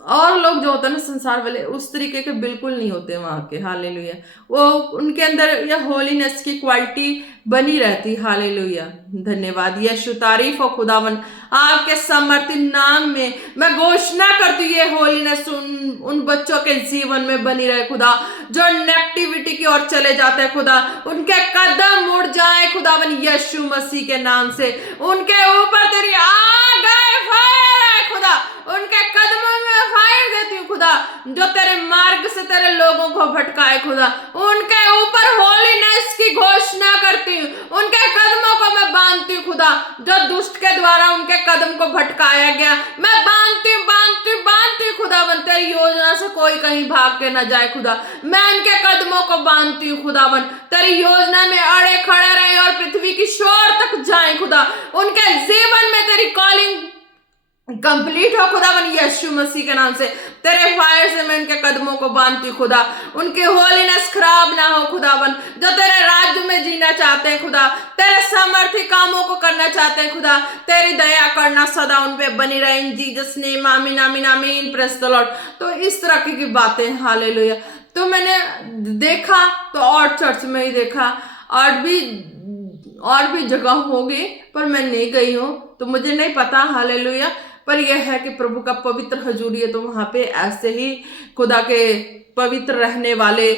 और लोग जो होते हैं ना संसार वाले उस तरीके के बिल्कुल नहीं होते वहाँ के। हालेलुया, वो उनके अंदर यह होलीनेस की क्वालिटी बनी रहती। हालेलुया, धन्यवाद यीशु, तारीफ हो खुदावन, आपके समर्थी नाम में मैं घोषणा करती हूँ ये होलीनेस उन बच्चों के जीवन में बनी रहे खुदा, जो नेगेटिविटी की ओर चले जाते हैं खुदा, उनके कदम मुड़ जाए खुदावन यीशु मसीह के नाम से, उनके ऊपर तेरी आग है, फायर है खुदा, उनके कदमों में फायर देती हूँ खुदा, जो तेरे मार्ग से तेरे लोगों को भटकाए खुदा, उनके ऊपर होलीनेस की घोषणा करती हूँ, उनके कदमों को मैं बांधती हूँ खुदा, जो दुष्ट के द्वारा उनके कदम को भटकाया गया, मैं बांधती हूँ खुदावन, तेरी योजना से कोई कहीं भाग के ना जाए खुदा, मैं उनके कदमों को बांधती हूँ खुदावन, तेरी योजना में अड़े खड़े रहे और पृथ्वी की शोर तक जाए खुदा, उनके जीवन में तेरी कॉलिंग कंप्लीट हो खुदावन यीशु मसीह के नाम से, तेरे फायर से मैं उनके कदमों को बांधती हूँ खुदा, उनकी होलीनेस खराब ना हो खुदावन, जो तेरे राज्य में जीना चाहते हैं खुदा, तेरे सामर्थ्य कामों को करना चाहते हैं खुदा, तेरी दया करना सदा उन पे बनी रहे, इन जीसस नेम, आमीन आमीन आमीन, प्रेज द लॉर्ड। तो इस तरह की बातें, हालेलुया, तो मैंने देखा तो और चर्च में ही देखा, और भी जगह होगी पर मैं नहीं गई हूँ तो मुझे नहीं पता। हालेलुया, पर यह है कि प्रभु का पवित्र हजूरी है, तो वहाँ पे ऐसे ही खुदा के पवित्र रहने वाले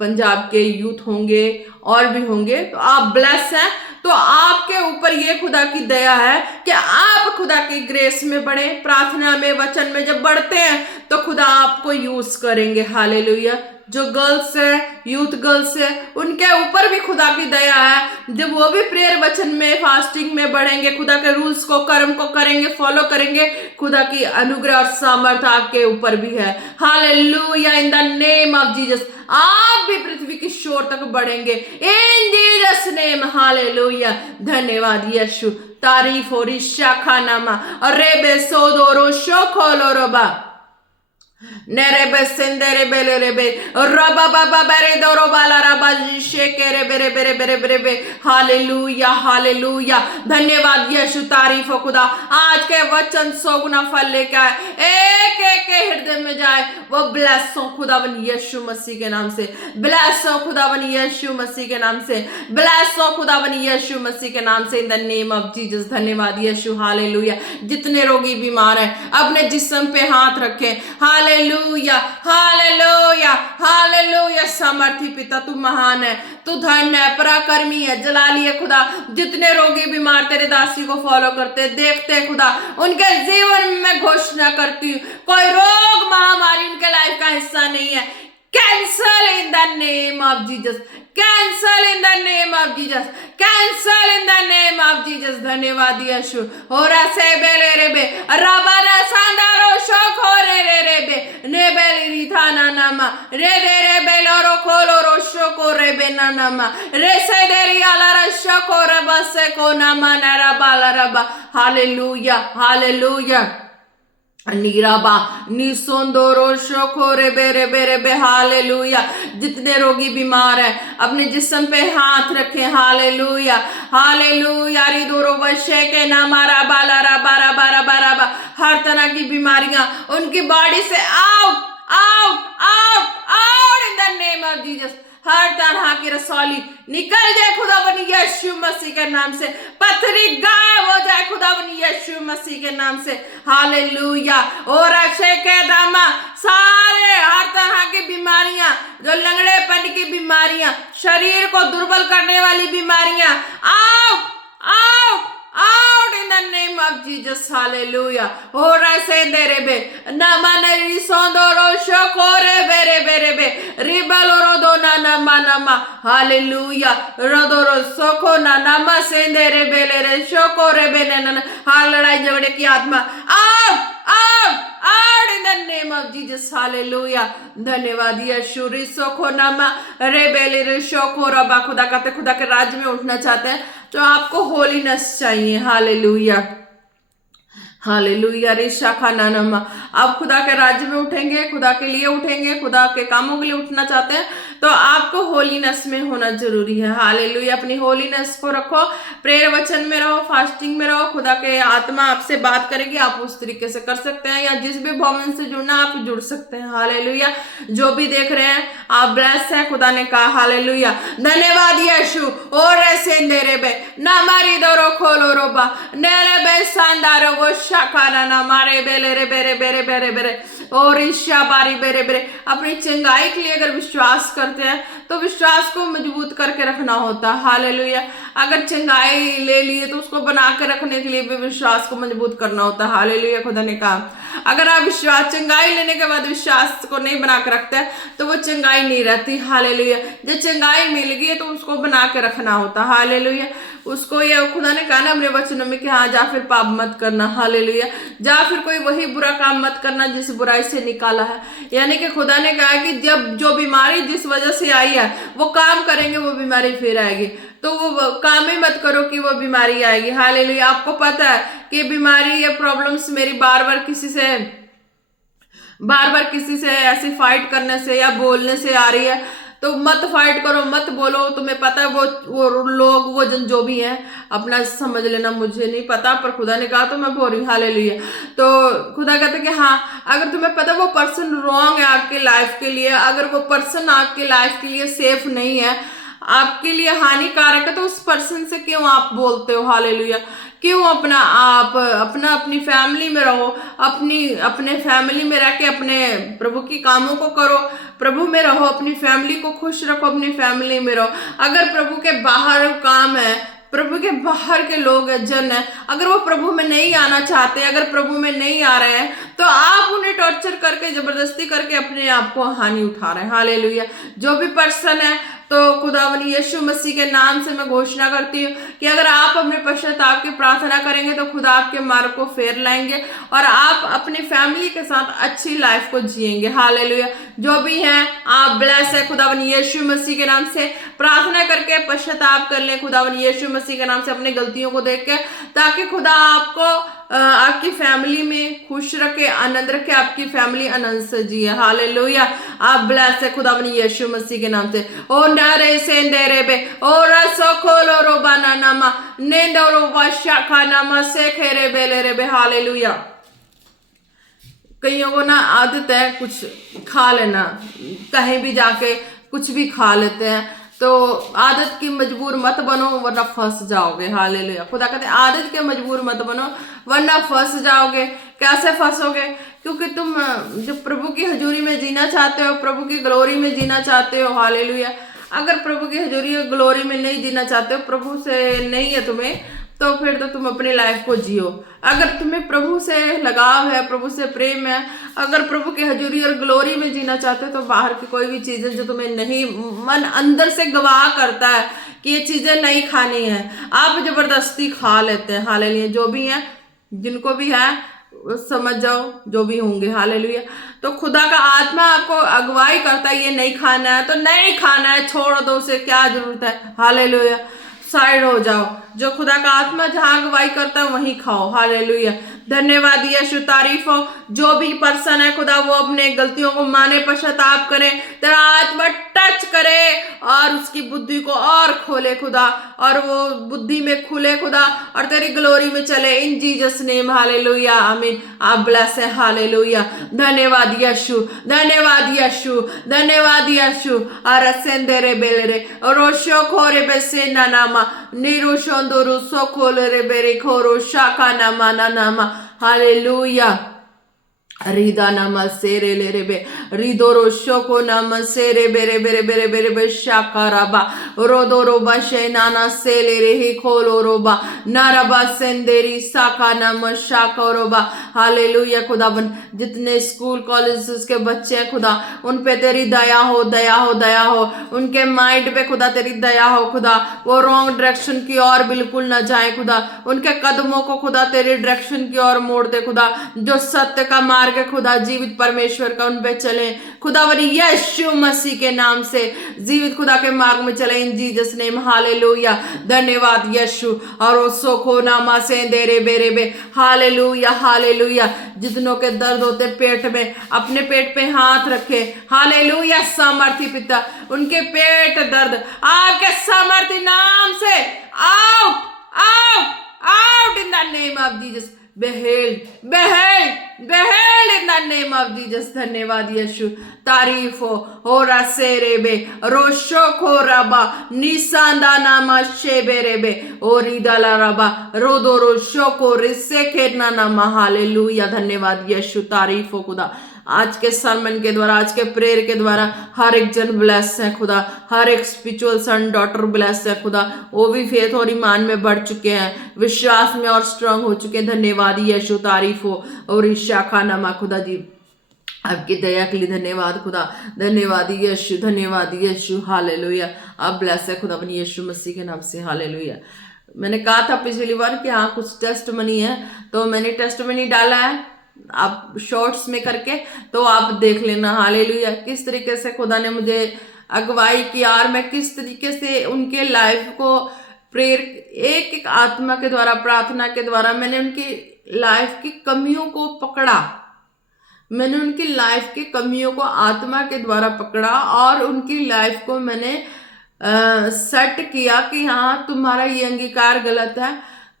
पंजाब के यूथ होंगे और भी होंगे, तो आप ब्लेस हैं, तो आपके ऊपर ये खुदा की दया है कि आप खुदा की ग्रेस में बढ़े, प्रार्थना में, वचन में जब बढ़ते हैं तो खुदा आपको यूज करेंगे। हालेलुया, जो गर्ल्स है, यूथ गर्ल्स है, उनके ऊपर भी खुदा की दया है, जब वो भी प्रेयर वचन में, फास्टिंग में बढ़ेंगे, खुदा के रूल्स को, कर्म को करेंगे, फॉलो करेंगे, खुदा की अनुग्रह और सामर्थ आपके ऊपर भी है। Hallelujah, in the name of Jesus, आप भी पृथ्वी की शोर तक बढ़ेंगे इन जीसस नेम। हालेलुया, धन्यवाद यीशु, तारीफ हो रिशा खानामा और रेबे सोदोरो शोखोलोरोबा नेरेबे सेंदेरे बेले रेबे रबा बाबा बेरे दोरो बाला रबा शेके रे बेरे बेरे बेरे बेरे बे। हालेलुया, हालेलुया, धन्यवाद यीशु, तारीफ हो खुदा, आज के वचन 100 गुना फल लेके आए, एक एक के हृदय में जाए, वो ब्लेस हो खुदावन यीशु मसीह के नाम से, ब्लेस हो खुदावन यीशु मसीह के नाम से, ब्लेस हो खुदावन यीशु मसीह के नाम से, इन द नेम ऑफ जीसस। धन्यवाद यीशु, हालेलुया। जितने रोगी बीमार हैं अपने जिस्म पे हाथ रखें। हालेलुया, हालेलुया, हालेलुया, सामर्थी पिता तू महान है, तू धन्य है, पराक्रमी है, जलाली है खुदा। जितने रोगी बीमार तेरे दासी को फॉलो करते देखते हैं खुदा, उनके जीवन में मैं घोषणा करती हूँ कोई रोग महामारी उनके लाइफ का हिस्सा नहीं है। Cancel in the name of Jesus, cancel in the name of Jesus, cancel in the name of Jesus. धन्यवाद यीशु। होरा से बेले रेबे रबाना सांदारो शोखो रे रे रेबे नेबेली रिथाना नामा रे रे रे बेलोरो खोलो रो शोको रे रे बेना नमा रेसे देरी आला रशा को रबा से को नमा नरा बाला रबा हालेलुया हालेलुया नीराबा निसोंदोरो शोखोरे बेरे बेरे बे हालेलुया। जितने रोगी बीमार है अपने जिस्म पे हाथ रखें हालेलुया हालेलुया रिदोरो वशे के नामारा बाला रा बारा बारा बारा बा हर तरह की बीमारियां उनकी बॉडी से out out out out in the name of Jesus. हर तरह की रसौली निकल जाए खुदा बनी यीशु मसीह के नाम से। पथरी गायब हो जाए खुदा बनी यीशु मसीह के नाम से हालेलुया। और अक्षय के दामा सारे हर तरह की बीमारियां जो लंगड़ेपन की बीमारियां शरीर को दुर्बल करने वाली बीमारियां out out out in the name of Jesus hallelujah ora se derebe namane risondoro shokore bere bere be ribaloro dona nama hallelujah rodoro soko na nama se derebe le shokore benana हाल लड़ाई झगड़े की आत्मा out out out in the name of Jesus hallelujah। धन्यवाद यीशु रिसोखो नामा रेबेले रिशोखो रबा खुदा के राज्य में उठना चाहते हैं तो आपको होलीनेस चाहिए हालेलुया हालेलुया रिशा खाना नमा। आप खुदा के राज्य में उठेंगे खुदा के लिए उठेंगे खुदा के कामों के लिए उठना चाहते हैं तो आपको होलीनेस में होना जरूरी है हालेलुया। अपनी होलीनेस को रखो प्रेयर वचन में रहो फास्टिंग में रहो खुदा के आत्मा आपसे बात करेगी आप उस तरीके से कर सकते हैं या जिस भी भवन से जुड़ना आप जुड़ सकते हैं हालेलुया। जो भी देख रहे हैं आप ब्लेस है खुदा ने कहा हालेलुया। धन्यवाद यीशु और ऐसे नेरे बे ना मारी दो खोलो रोबा नेरे बे शानदार वो शाखाना ना मारे बेले रे बेरे बेरे बेरे बेरे और ईशा बारी बेरे बेरे। अपनी चंगाई के लिए अगर विश्वास करते हैं तो विश्वास को मजबूत करके रखना होता है हालेलुया। अगर चंगाई ले लिए तो उसको बना के रखने के लिए भी विश्वास को मजबूत करना होता है हालेलुया। खुदा ने कहा अगर आप विश्वास चंगाई लेने के बाद विश्वास को नहीं बना के रखते तो वो चंगाई नहीं रहती हालेलुया। जब चंगाई मिल गई तो उसको बना के रखना होता हालेलुया। उसको ये खुदा ने कहा ना अपने वचनों में कि हाँ जा फिर पाप मत करना हालेलुया। जा फिर कोई वही बुरा काम मत करना जिस बुराई से निकाला है। यानी कि खुदा ने कहा कि जब जो बीमारी जिस वजह से आई है वो काम करेंगे वो बीमारी फिर आएगी तो वो काम ही मत करो कि वो बीमारी आएगी हालेलुया। आपको पता है कि बीमारी या प्रॉब्लम्स मेरी बार बार किसी से ऐसे फाइट करने से या बोलने से आ रही है तो मत फाइट करो मत बोलो। तुम्हें पता है वो लोग वो जन जो भी हैं अपना समझ लेना मुझे नहीं पता पर खुदा ने कहा तो मैं बोल रही हूँ हालेलुया। तो खुदा कहते कि हाँ अगर तुम्हें पता वो पर्सन रॉन्ग है आपके लाइफ के लिए अगर वो पर्सन आपके लाइफ के लिए सेफ नहीं है आपके लिए हानिकारक है तो उस पर्सन से क्यों आप बोलते हो हालेलुया। क्यों अपनी फैमिली में रहो अपने फैमिली में रह के अपने प्रभु की कामों को करो प्रभु में रहो अपनी फैमिली को खुश रखो अपनी फैमिली में रहो। अगर प्रभु के बाहर काम है प्रभु के बाहर के लोग जन है अगर वो प्रभु में नहीं आना चाहते अगर प्रभु में नहीं आ रहे हैं तो आप उन्हें टॉर्चर करके जबरदस्ती करके अपने आप को हानि उठा रहे हैं हालेलुया। जो भी पर्सन है तो खुदावनी यीशु मसीह के नाम से मैं घोषणा करती हूँ कि अगर आप अपने पश्चाताप की प्रार्थना करेंगे तो खुदा आपके मार्ग को फेर लाएंगे और आप अपनी फैमिली के साथ अच्छी लाइफ को जिएंगे हालेलुया। जो भी हैं आप ब्लेस है खुदावनी यीशु मसीह के नाम से प्रार्थना करके पश्चाताप कर लें खुदावनी यीशु मसीह के नाम से अपनी गलतियों को देख के ताकि खुदा आपको आपकी फैमिली में खुश रखे आनंद रखे आपकी फैमिली आनंद से जिए हालेलुया। आप ब्लेस है खुदावनी यीशु मसीह के नाम से ओ नारे से डेरे बे ओ रसो खोलो रो बनानामा नेंदो रो वाशा नामा से खेरे बेले रे बे हालेलुया। कईयों को ना आदत है कुछ खा लेना कहीं भी जाके कुछ भी खा लेते हैं तो आदत की मजबूर मत बनो वरना फंस जाओगे हालेलुया। खुदा कहते हैं आदत के मजबूर मत बनो वरना फंस जाओगे। कैसे फंसोगे क्योंकि तुम जब प्रभु की हजूरी में जीना चाहते हो प्रभु की ग्लोरी में जीना चाहते हो हालेलुया। अगर प्रभु की हजूरी और ग्लोरी में नहीं जीना चाहते हो प्रभु से नहीं है तुम्हें तो फिर तो तुम अपनी लाइफ को जियो। अगर तुम्हें प्रभु से लगाव है प्रभु से प्रेम है अगर प्रभु की हजूरी और ग्लोरी में जीना चाहते हो तो बाहर की कोई भी चीज़ें जो तुम्हें नहीं मन अंदर से गवाह करता है कि ये चीज़ें नहीं खानी है आप जबरदस्ती खा लेते हैं हालेलुया। जो भी हैं जिनको भी है समझ जाओ जो भी होंगे। हालेलुया। तो खुदा का आत्मा आपको अगुवाई करता है, ये नहीं खाना है तो नहीं खाना है, छोड़ दो, उसे क्या जरूरत है। हालेलुया। साइड हो जाओ। जो खुदा का आत्मा जहां अगुवाई करता है वहीं खाओ। हालेलुया। धन्यवाद यीशु, तारीफ हो। जो भी पर्सन है खुदा वो अपने गलतियों को माने, पश्चाताप करे, तेरा आत्मा टच करे और उसकी बुद्धि को और खोले खुदा, और वो बुद्धि में खुले खुदा और तेरी ग्लोरी में चले। इन जीसस नेम। हालेलुया। आमीन। आप ब्लेस है। हालेलुया। धन्यवाद यीशु, धन्यवाद यीशु, धन्यवाद यीशु। अरसेंदेरे बेलरे रोशो खोरे बेसेना नामा निरुशोंदुरु सोखोले बेरे खोरो शाका नामा नामा। हालेलुया। रिदा नामा सेरे ले रे बे रिदोरो शोको नामा सेरे बेरे बेरे बेरे बेरे बे शाकाराबा रोदो रोबा शेनाना सेले रे ही खोलो रोबा नाराबा सेंदेरी साका नामा शाकोरोबा। हालेलुया। खुदाबन जितने स्कूल कॉलेजेस के बच्चे हैं खुदा, उन पे तेरी दया हो, दया हो, दया हो। उनके माइंड पे खुदा तेरी दया हो खुदा, वो रॉन्ग डायरेक्शन की ओर बिल्कुल ना जाए खुदा। उनके कदमों को खुदा तेरी डायरेक्शन की ओर मोड़ दे खुदा। जो सत्य का मार्ग है खुदा, जीवित परमेश्वर का, उन पे चले खुदा वरी यीशु मसीह के नाम से जीवित खुदा के मार्ग में चले। इन जीसस नेम। हालेलुया। धन्यवाद यीशु। और वो सोखो नामा से देरे बेरे बे। हालेलुया। हालेलुया। जितनों के दर्द होते पेट में, अपने पेट पे हाथ रखे। हालेलुया। सामर्थी पिता, उनके पेट दर्द आपके सामर्थी नाम से out, out, out in the name of Jesus. Be healed, be healed, be healed in the name of Jesus. धन्यवाद यीशु, तारीफ हो रासेरे बे रोशो खो रबा निसांदा नामा शेबेरे बे ओरिदाला रबा रोदो रोशो को रिसे खेरना नामा। हालेलुया। धन्यवाद यीशु, तारीफ हो खुदा। आज के सरमन के द्वारा, आज के प्रेयर के द्वारा हर एक जन ब्लेस है खुदा। हर एक स्पिरिचुअल सन डॉटर ब्लेस है खुदा। वो भी फेथ और ईमान में बढ़ चुके हैं, विश्वास में और स्ट्रांग हो चुके हैं। धन्यवाद यीशु, तारीफ हो। और इस शाखा नमा खुदा जी, आपकी दया के लिए धन्यवाद खुदा। धन्यवाद यीशु, धन्यवाद यीशु। हालेलुया। आप ब्लेस है खुदा अपनी यीशु मसीह के नाम से। हालेलुया। मैंने कहा था पिछली बार कि हाँ कुछ टेस्ट मनी है, तो मैंने टेस्ट मनी डाला है आप शॉर्ट्स में करके, तो आप देख लेना। हालेलुया। किस तरीके से खुदा ने मुझे अगुवाई की और मैं किस तरीके से उनके लाइफ को प्रेयर, एक एक आत्मा के द्वारा, प्रार्थना के द्वारा मैंने उनकी लाइफ की कमियों को पकड़ा। मैंने उनकी लाइफ की कमियों को आत्मा के द्वारा पकड़ा और उनकी लाइफ को मैंने सेट किया कि हाँ तुम्हारा ये अंगीकार गलत है,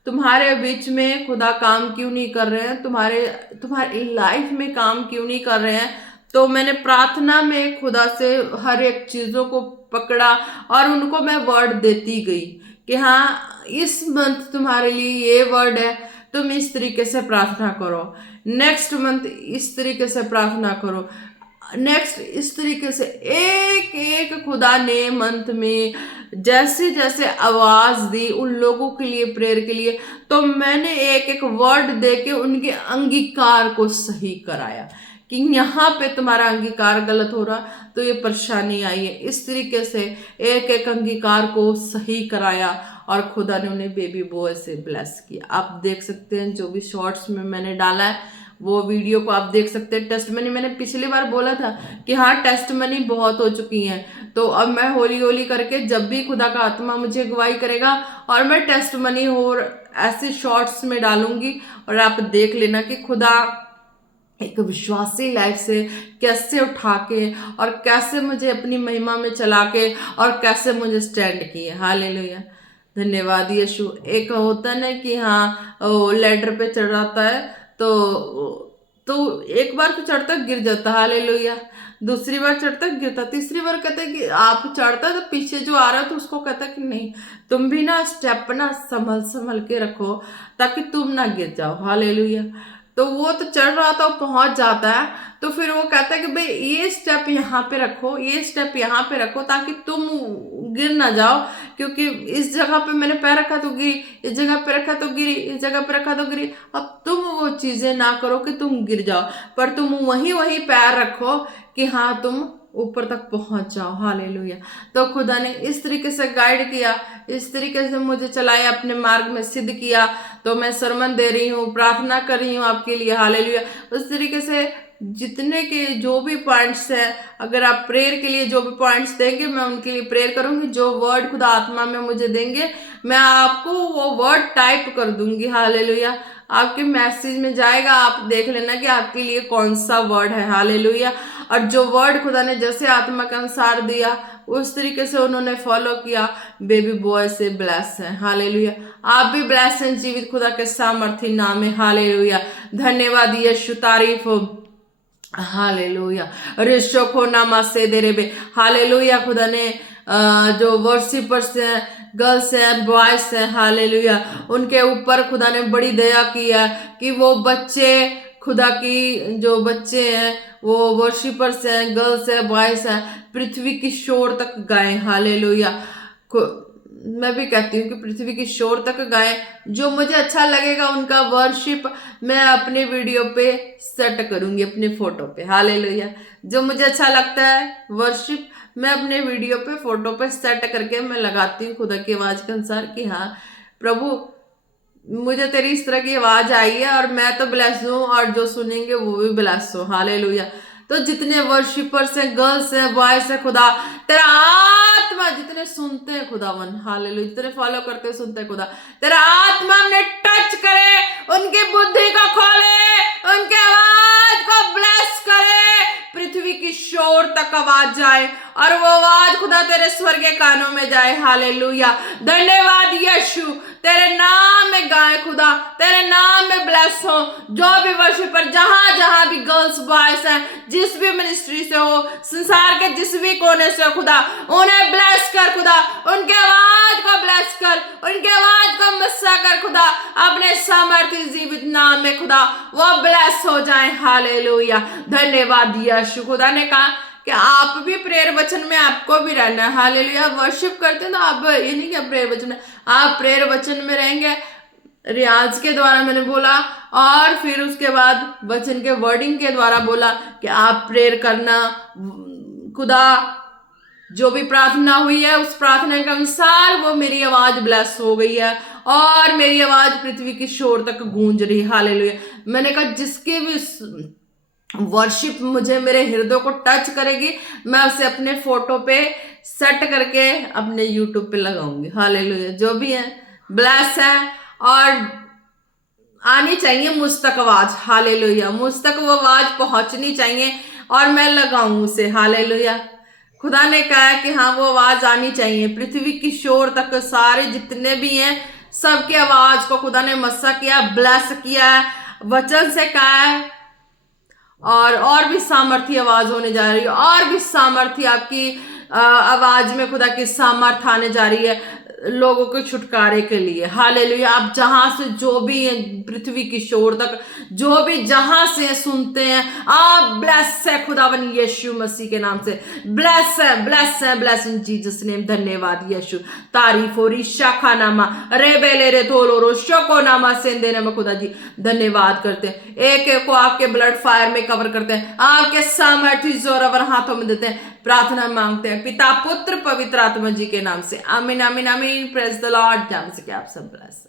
तुम्हारे बीच में खुदा काम क्यों नहीं कर रहे हैं, तुम्हारी लाइफ में काम क्यों नहीं कर रहे हैं। तो मैंने प्रार्थना में खुदा से हर एक चीज़ों को पकड़ा और उनको मैं वर्ड देती गई कि हाँ इस मंथ तुम्हारे लिए ये वर्ड है, तुम इस तरीके से प्रार्थना करो। नेक्स्ट मंथ इस तरीके से प्रार्थना करो, नेक्स्ट इस तरीके से। एक एक खुदा ने मंथ में जैसे जैसे आवाज दी उन लोगों के लिए, प्रेयर के लिए, तो मैंने एक एक वर्ड दे के उनके अंगीकार को सही कराया कि यहाँ पे तुम्हारा अंगीकार गलत हो रहा, तो ये परेशानी आई है। इस तरीके से एक एक अंगीकार को सही कराया और खुदा ने उन्हें बेबी बॉय से ब्लेस किया। आप देख सकते हैं जो भी शॉर्ट्स में मैंने डाला है वो वीडियो को आप देख सकते हैं। टेस्ट मनी मैंने पिछली बार बोला था कि हाँ टेस्ट मनी बहुत हो चुकी हैं, तो अब मैं होली होली करके जब भी खुदा का आत्मा मुझे अगुवाई करेगा और मैं टेस्ट मनी और ऐसे शॉर्ट्स में डालूंगी और आप देख लेना कि खुदा एक विश्वासी लाइफ से कैसे उठा के और कैसे मुझे अपनी महिमा में चला के और कैसे मुझे स्टैंड किए। हालेलुया। धन्यवाद यीशु। एक होता है ना कि हाँ लेडर पे चढ़ जाता है तो एक बार तो चढ़ता गिर जाता। हालेलुया। दूसरी बार चढ़ता गिरता, तीसरी बार कहता है कि आप चढ़ता है तो पीछे जो आ रहा है तो उसको कहता है कि नहीं तुम भी ना स्टेप ना संभल संभल के रखो ताकि तुम ना गिर जाओ। हालेलुया। तो वो तो चढ़ रहा था, पहुंच जाता है, तो फिर वो कहता है कि भाई ये स्टेप यहाँ पे रखो, ये स्टेप यहाँ पे रखो ताकि तुम गिर ना जाओ, क्योंकि इस जगह पे मैंने पैर रखा तो गिरी, इस जगह पे रखा तो गिरी, इस जगह पे रखा तो गिरी। अब तुम वो चीजें ना करो कि तुम गिर जाओ, पर तुम वहीं वहीं पैर रखो कि हाँ तुम ऊपर तक पहुंच जाओ। हालेलुया। तो खुदा ने इस तरीके से गाइड किया, इस तरीके से मुझे चलाया, अपने मार्ग में सिद्ध किया। तो मैं सरमन दे रही हूँ, प्रार्थना कर रही हूँ आपके लिए। हालेलुया। उस तरीके से जितने के जो भी पॉइंट्स हैं, अगर आप प्रेयर के लिए जो भी पॉइंट्स देंगे मैं उनके लिए प्रेयर करूंगी। जो वर्ड खुदा आत्मा में मुझे देंगे मैं आपको वो वर्ड टाइप कर दूंगी। हालेलुया। आपके मैसेज में जाएगा, आप देख लेना कि आपके लिए कौन सा वर्ड है। हालेलुया। और जो वर्ड खुदा ने जैसे आत्मा के अनुसार दिया उस तरीके से उन्होंने फॉलो किया। बेबी बॉय से ब्लेस है। हालेलुया। आप भी ब्लेस हैं जीवित खुदा के सामर्थी नाम में। हालेलुया। धन्यवाद यीशु, तारीफ हो। हालेलुया। रिश्तो को नामा से दे रे बे। हालेलुया। खुदा ने जो वर्शिपर्स हैं, गर्ल्स हैं, बॉयज हैं, हालेलुया, उनके ऊपर खुदा ने बड़ी दया की है कि वो बच्चे खुदा की जो बच्चे हैं वो वर्शिपर्स हैं, गर्ल्स हैं, बॉयज हैं, पृथ्वी की शोर तक गाएं। हालेलुया। मैं भी कहती हूँ कि पृथ्वी की शोर तक गाएं। जो मुझे अच्छा लगेगा उनका वर्शिप मैं अपने वीडियो पे सेट करूंगी, अपने फोटो पे। हालेलुया। जो मुझे अच्छा लगता है वर्शिप मैं अपने वीडियो पे फोटो पे सेट करके मैं लगाती हूँ खुदा की आवाज के अनुसार कि हाँ प्रभु मुझे तेरी इस तरह की आवाज आई है और मैं तो ब्लेस हूँ और जो सुनेंगे वो भी ब्लेस हो। हालेलुया। तो जितने वर्शिपर्स हैं, गर्ल्स हैं, बॉयज हैं, खुदा तेरा आत्मा जितने सुनते हैं खुदावन, हालेलुया, जितने फॉलो करते हैं सुनते हैं खुदा, तेरा आत्मा ने टच करे, उनकी बुद्धि को खोले, उनके आवाज को ब्लेस करे, पृथ्वी की शोर तक आवाज जाए और वो आवाज खुदा तेरे स्वर्गीय कानों में जाए। हालेलुया। धन्यवाद यीशु। तेरे नाम में गाए खुदा, तेरे नाम में ब्लेस हो। जो भी वर्शिपर जहां जहां भी गर्ल्स बॉयज हैं, जिस भी मिनिस्ट्री से हो, संसार के जिस भी कोने से हो खुदा, उन्हें ब्लेस कर खुदा, उनके आवाज को ब्लेस कर, उनके आवाज को मस्सा कर खुदा, अपने सामर्थ्य जीवित नाम में खुदा वो ब्लेस हो जाए। हालेलुया। धन्यवाद यीशु। खुदा ने कहा कि आप भी प्रेयर वचन में आपको भी रहना है। हालेलुया। वर्शिप करते हैं तो आप ये नहीं कि प्रेयर वचन में, आप प्रेयर वचन में रहेंगे। रियाज के द्वारा मैंने बोला और फिर उसके बाद वचन के वर्डिंग के द्वारा बोला कि आप प्रेयर करना। खुदा जो भी प्रार्थना हुई है उस प्रार्थना के अनुसार वो मेरी आवाज ब्लेस हो गई है और मेरी आवाज पृथ्वी की शोर तक गूंज रही। हालेलुया। मैंने कहा जिसके भी वर्शिप मुझे मेरे हृदय को टच करेगी मैं उसे अपने फोटो पे सेट करके अपने यूट्यूब पे लगाऊंगी। हालेलुया। जो भी है ब्लेस है और आनी चाहिए मुझ तक आवाज। हालेलुया। मुझ तक वो आवाज पहुंचनी चाहिए और मैं लगाऊं उसे। हालेलुया। खुदा ने कहा कि हाँ वो आवाज आनी चाहिए पृथ्वी की शोर तक। सारे जितने भी हैं सबकी आवाज को खुदा ने मस्सा किया, ब्लेस किया है, वचन से कहा है और भी सामर्थ्य आवाज होने जा रही है, और भी सामर्थ्य आपकी आवाज में खुदा की सामर्थ आने जा रही है लोगों के छुटकारे के लिए। हालेलुया। आप जहां से जो भी पृथ्वी की शोर तक जो भी जहां से सुनते हैं आप ब्लेस है खुदावन यीशु मसीह के नाम से। ब्लेस है, ब्लेस है, ब्लेस इन जीसस नेम। धन्यवाद यीशु, तारीफ हो। रिशाखा नामा रेबेले रे थोलो रो शोको नामा सेंदे नामा। खुदा जी धन्यवाद करते हैं, एक एक को आपके ब्लड फायर में कवर करते हैं, आपके सामर्थ्य जोरावर हाथों में देते हैं। प्रार्थना मांगते हैं पिता पुत्र पवित्र आत्मा जी के नाम से। आमीन आमीन आमीन। Praise the Lord. जान से कि आप सब ब्लेस।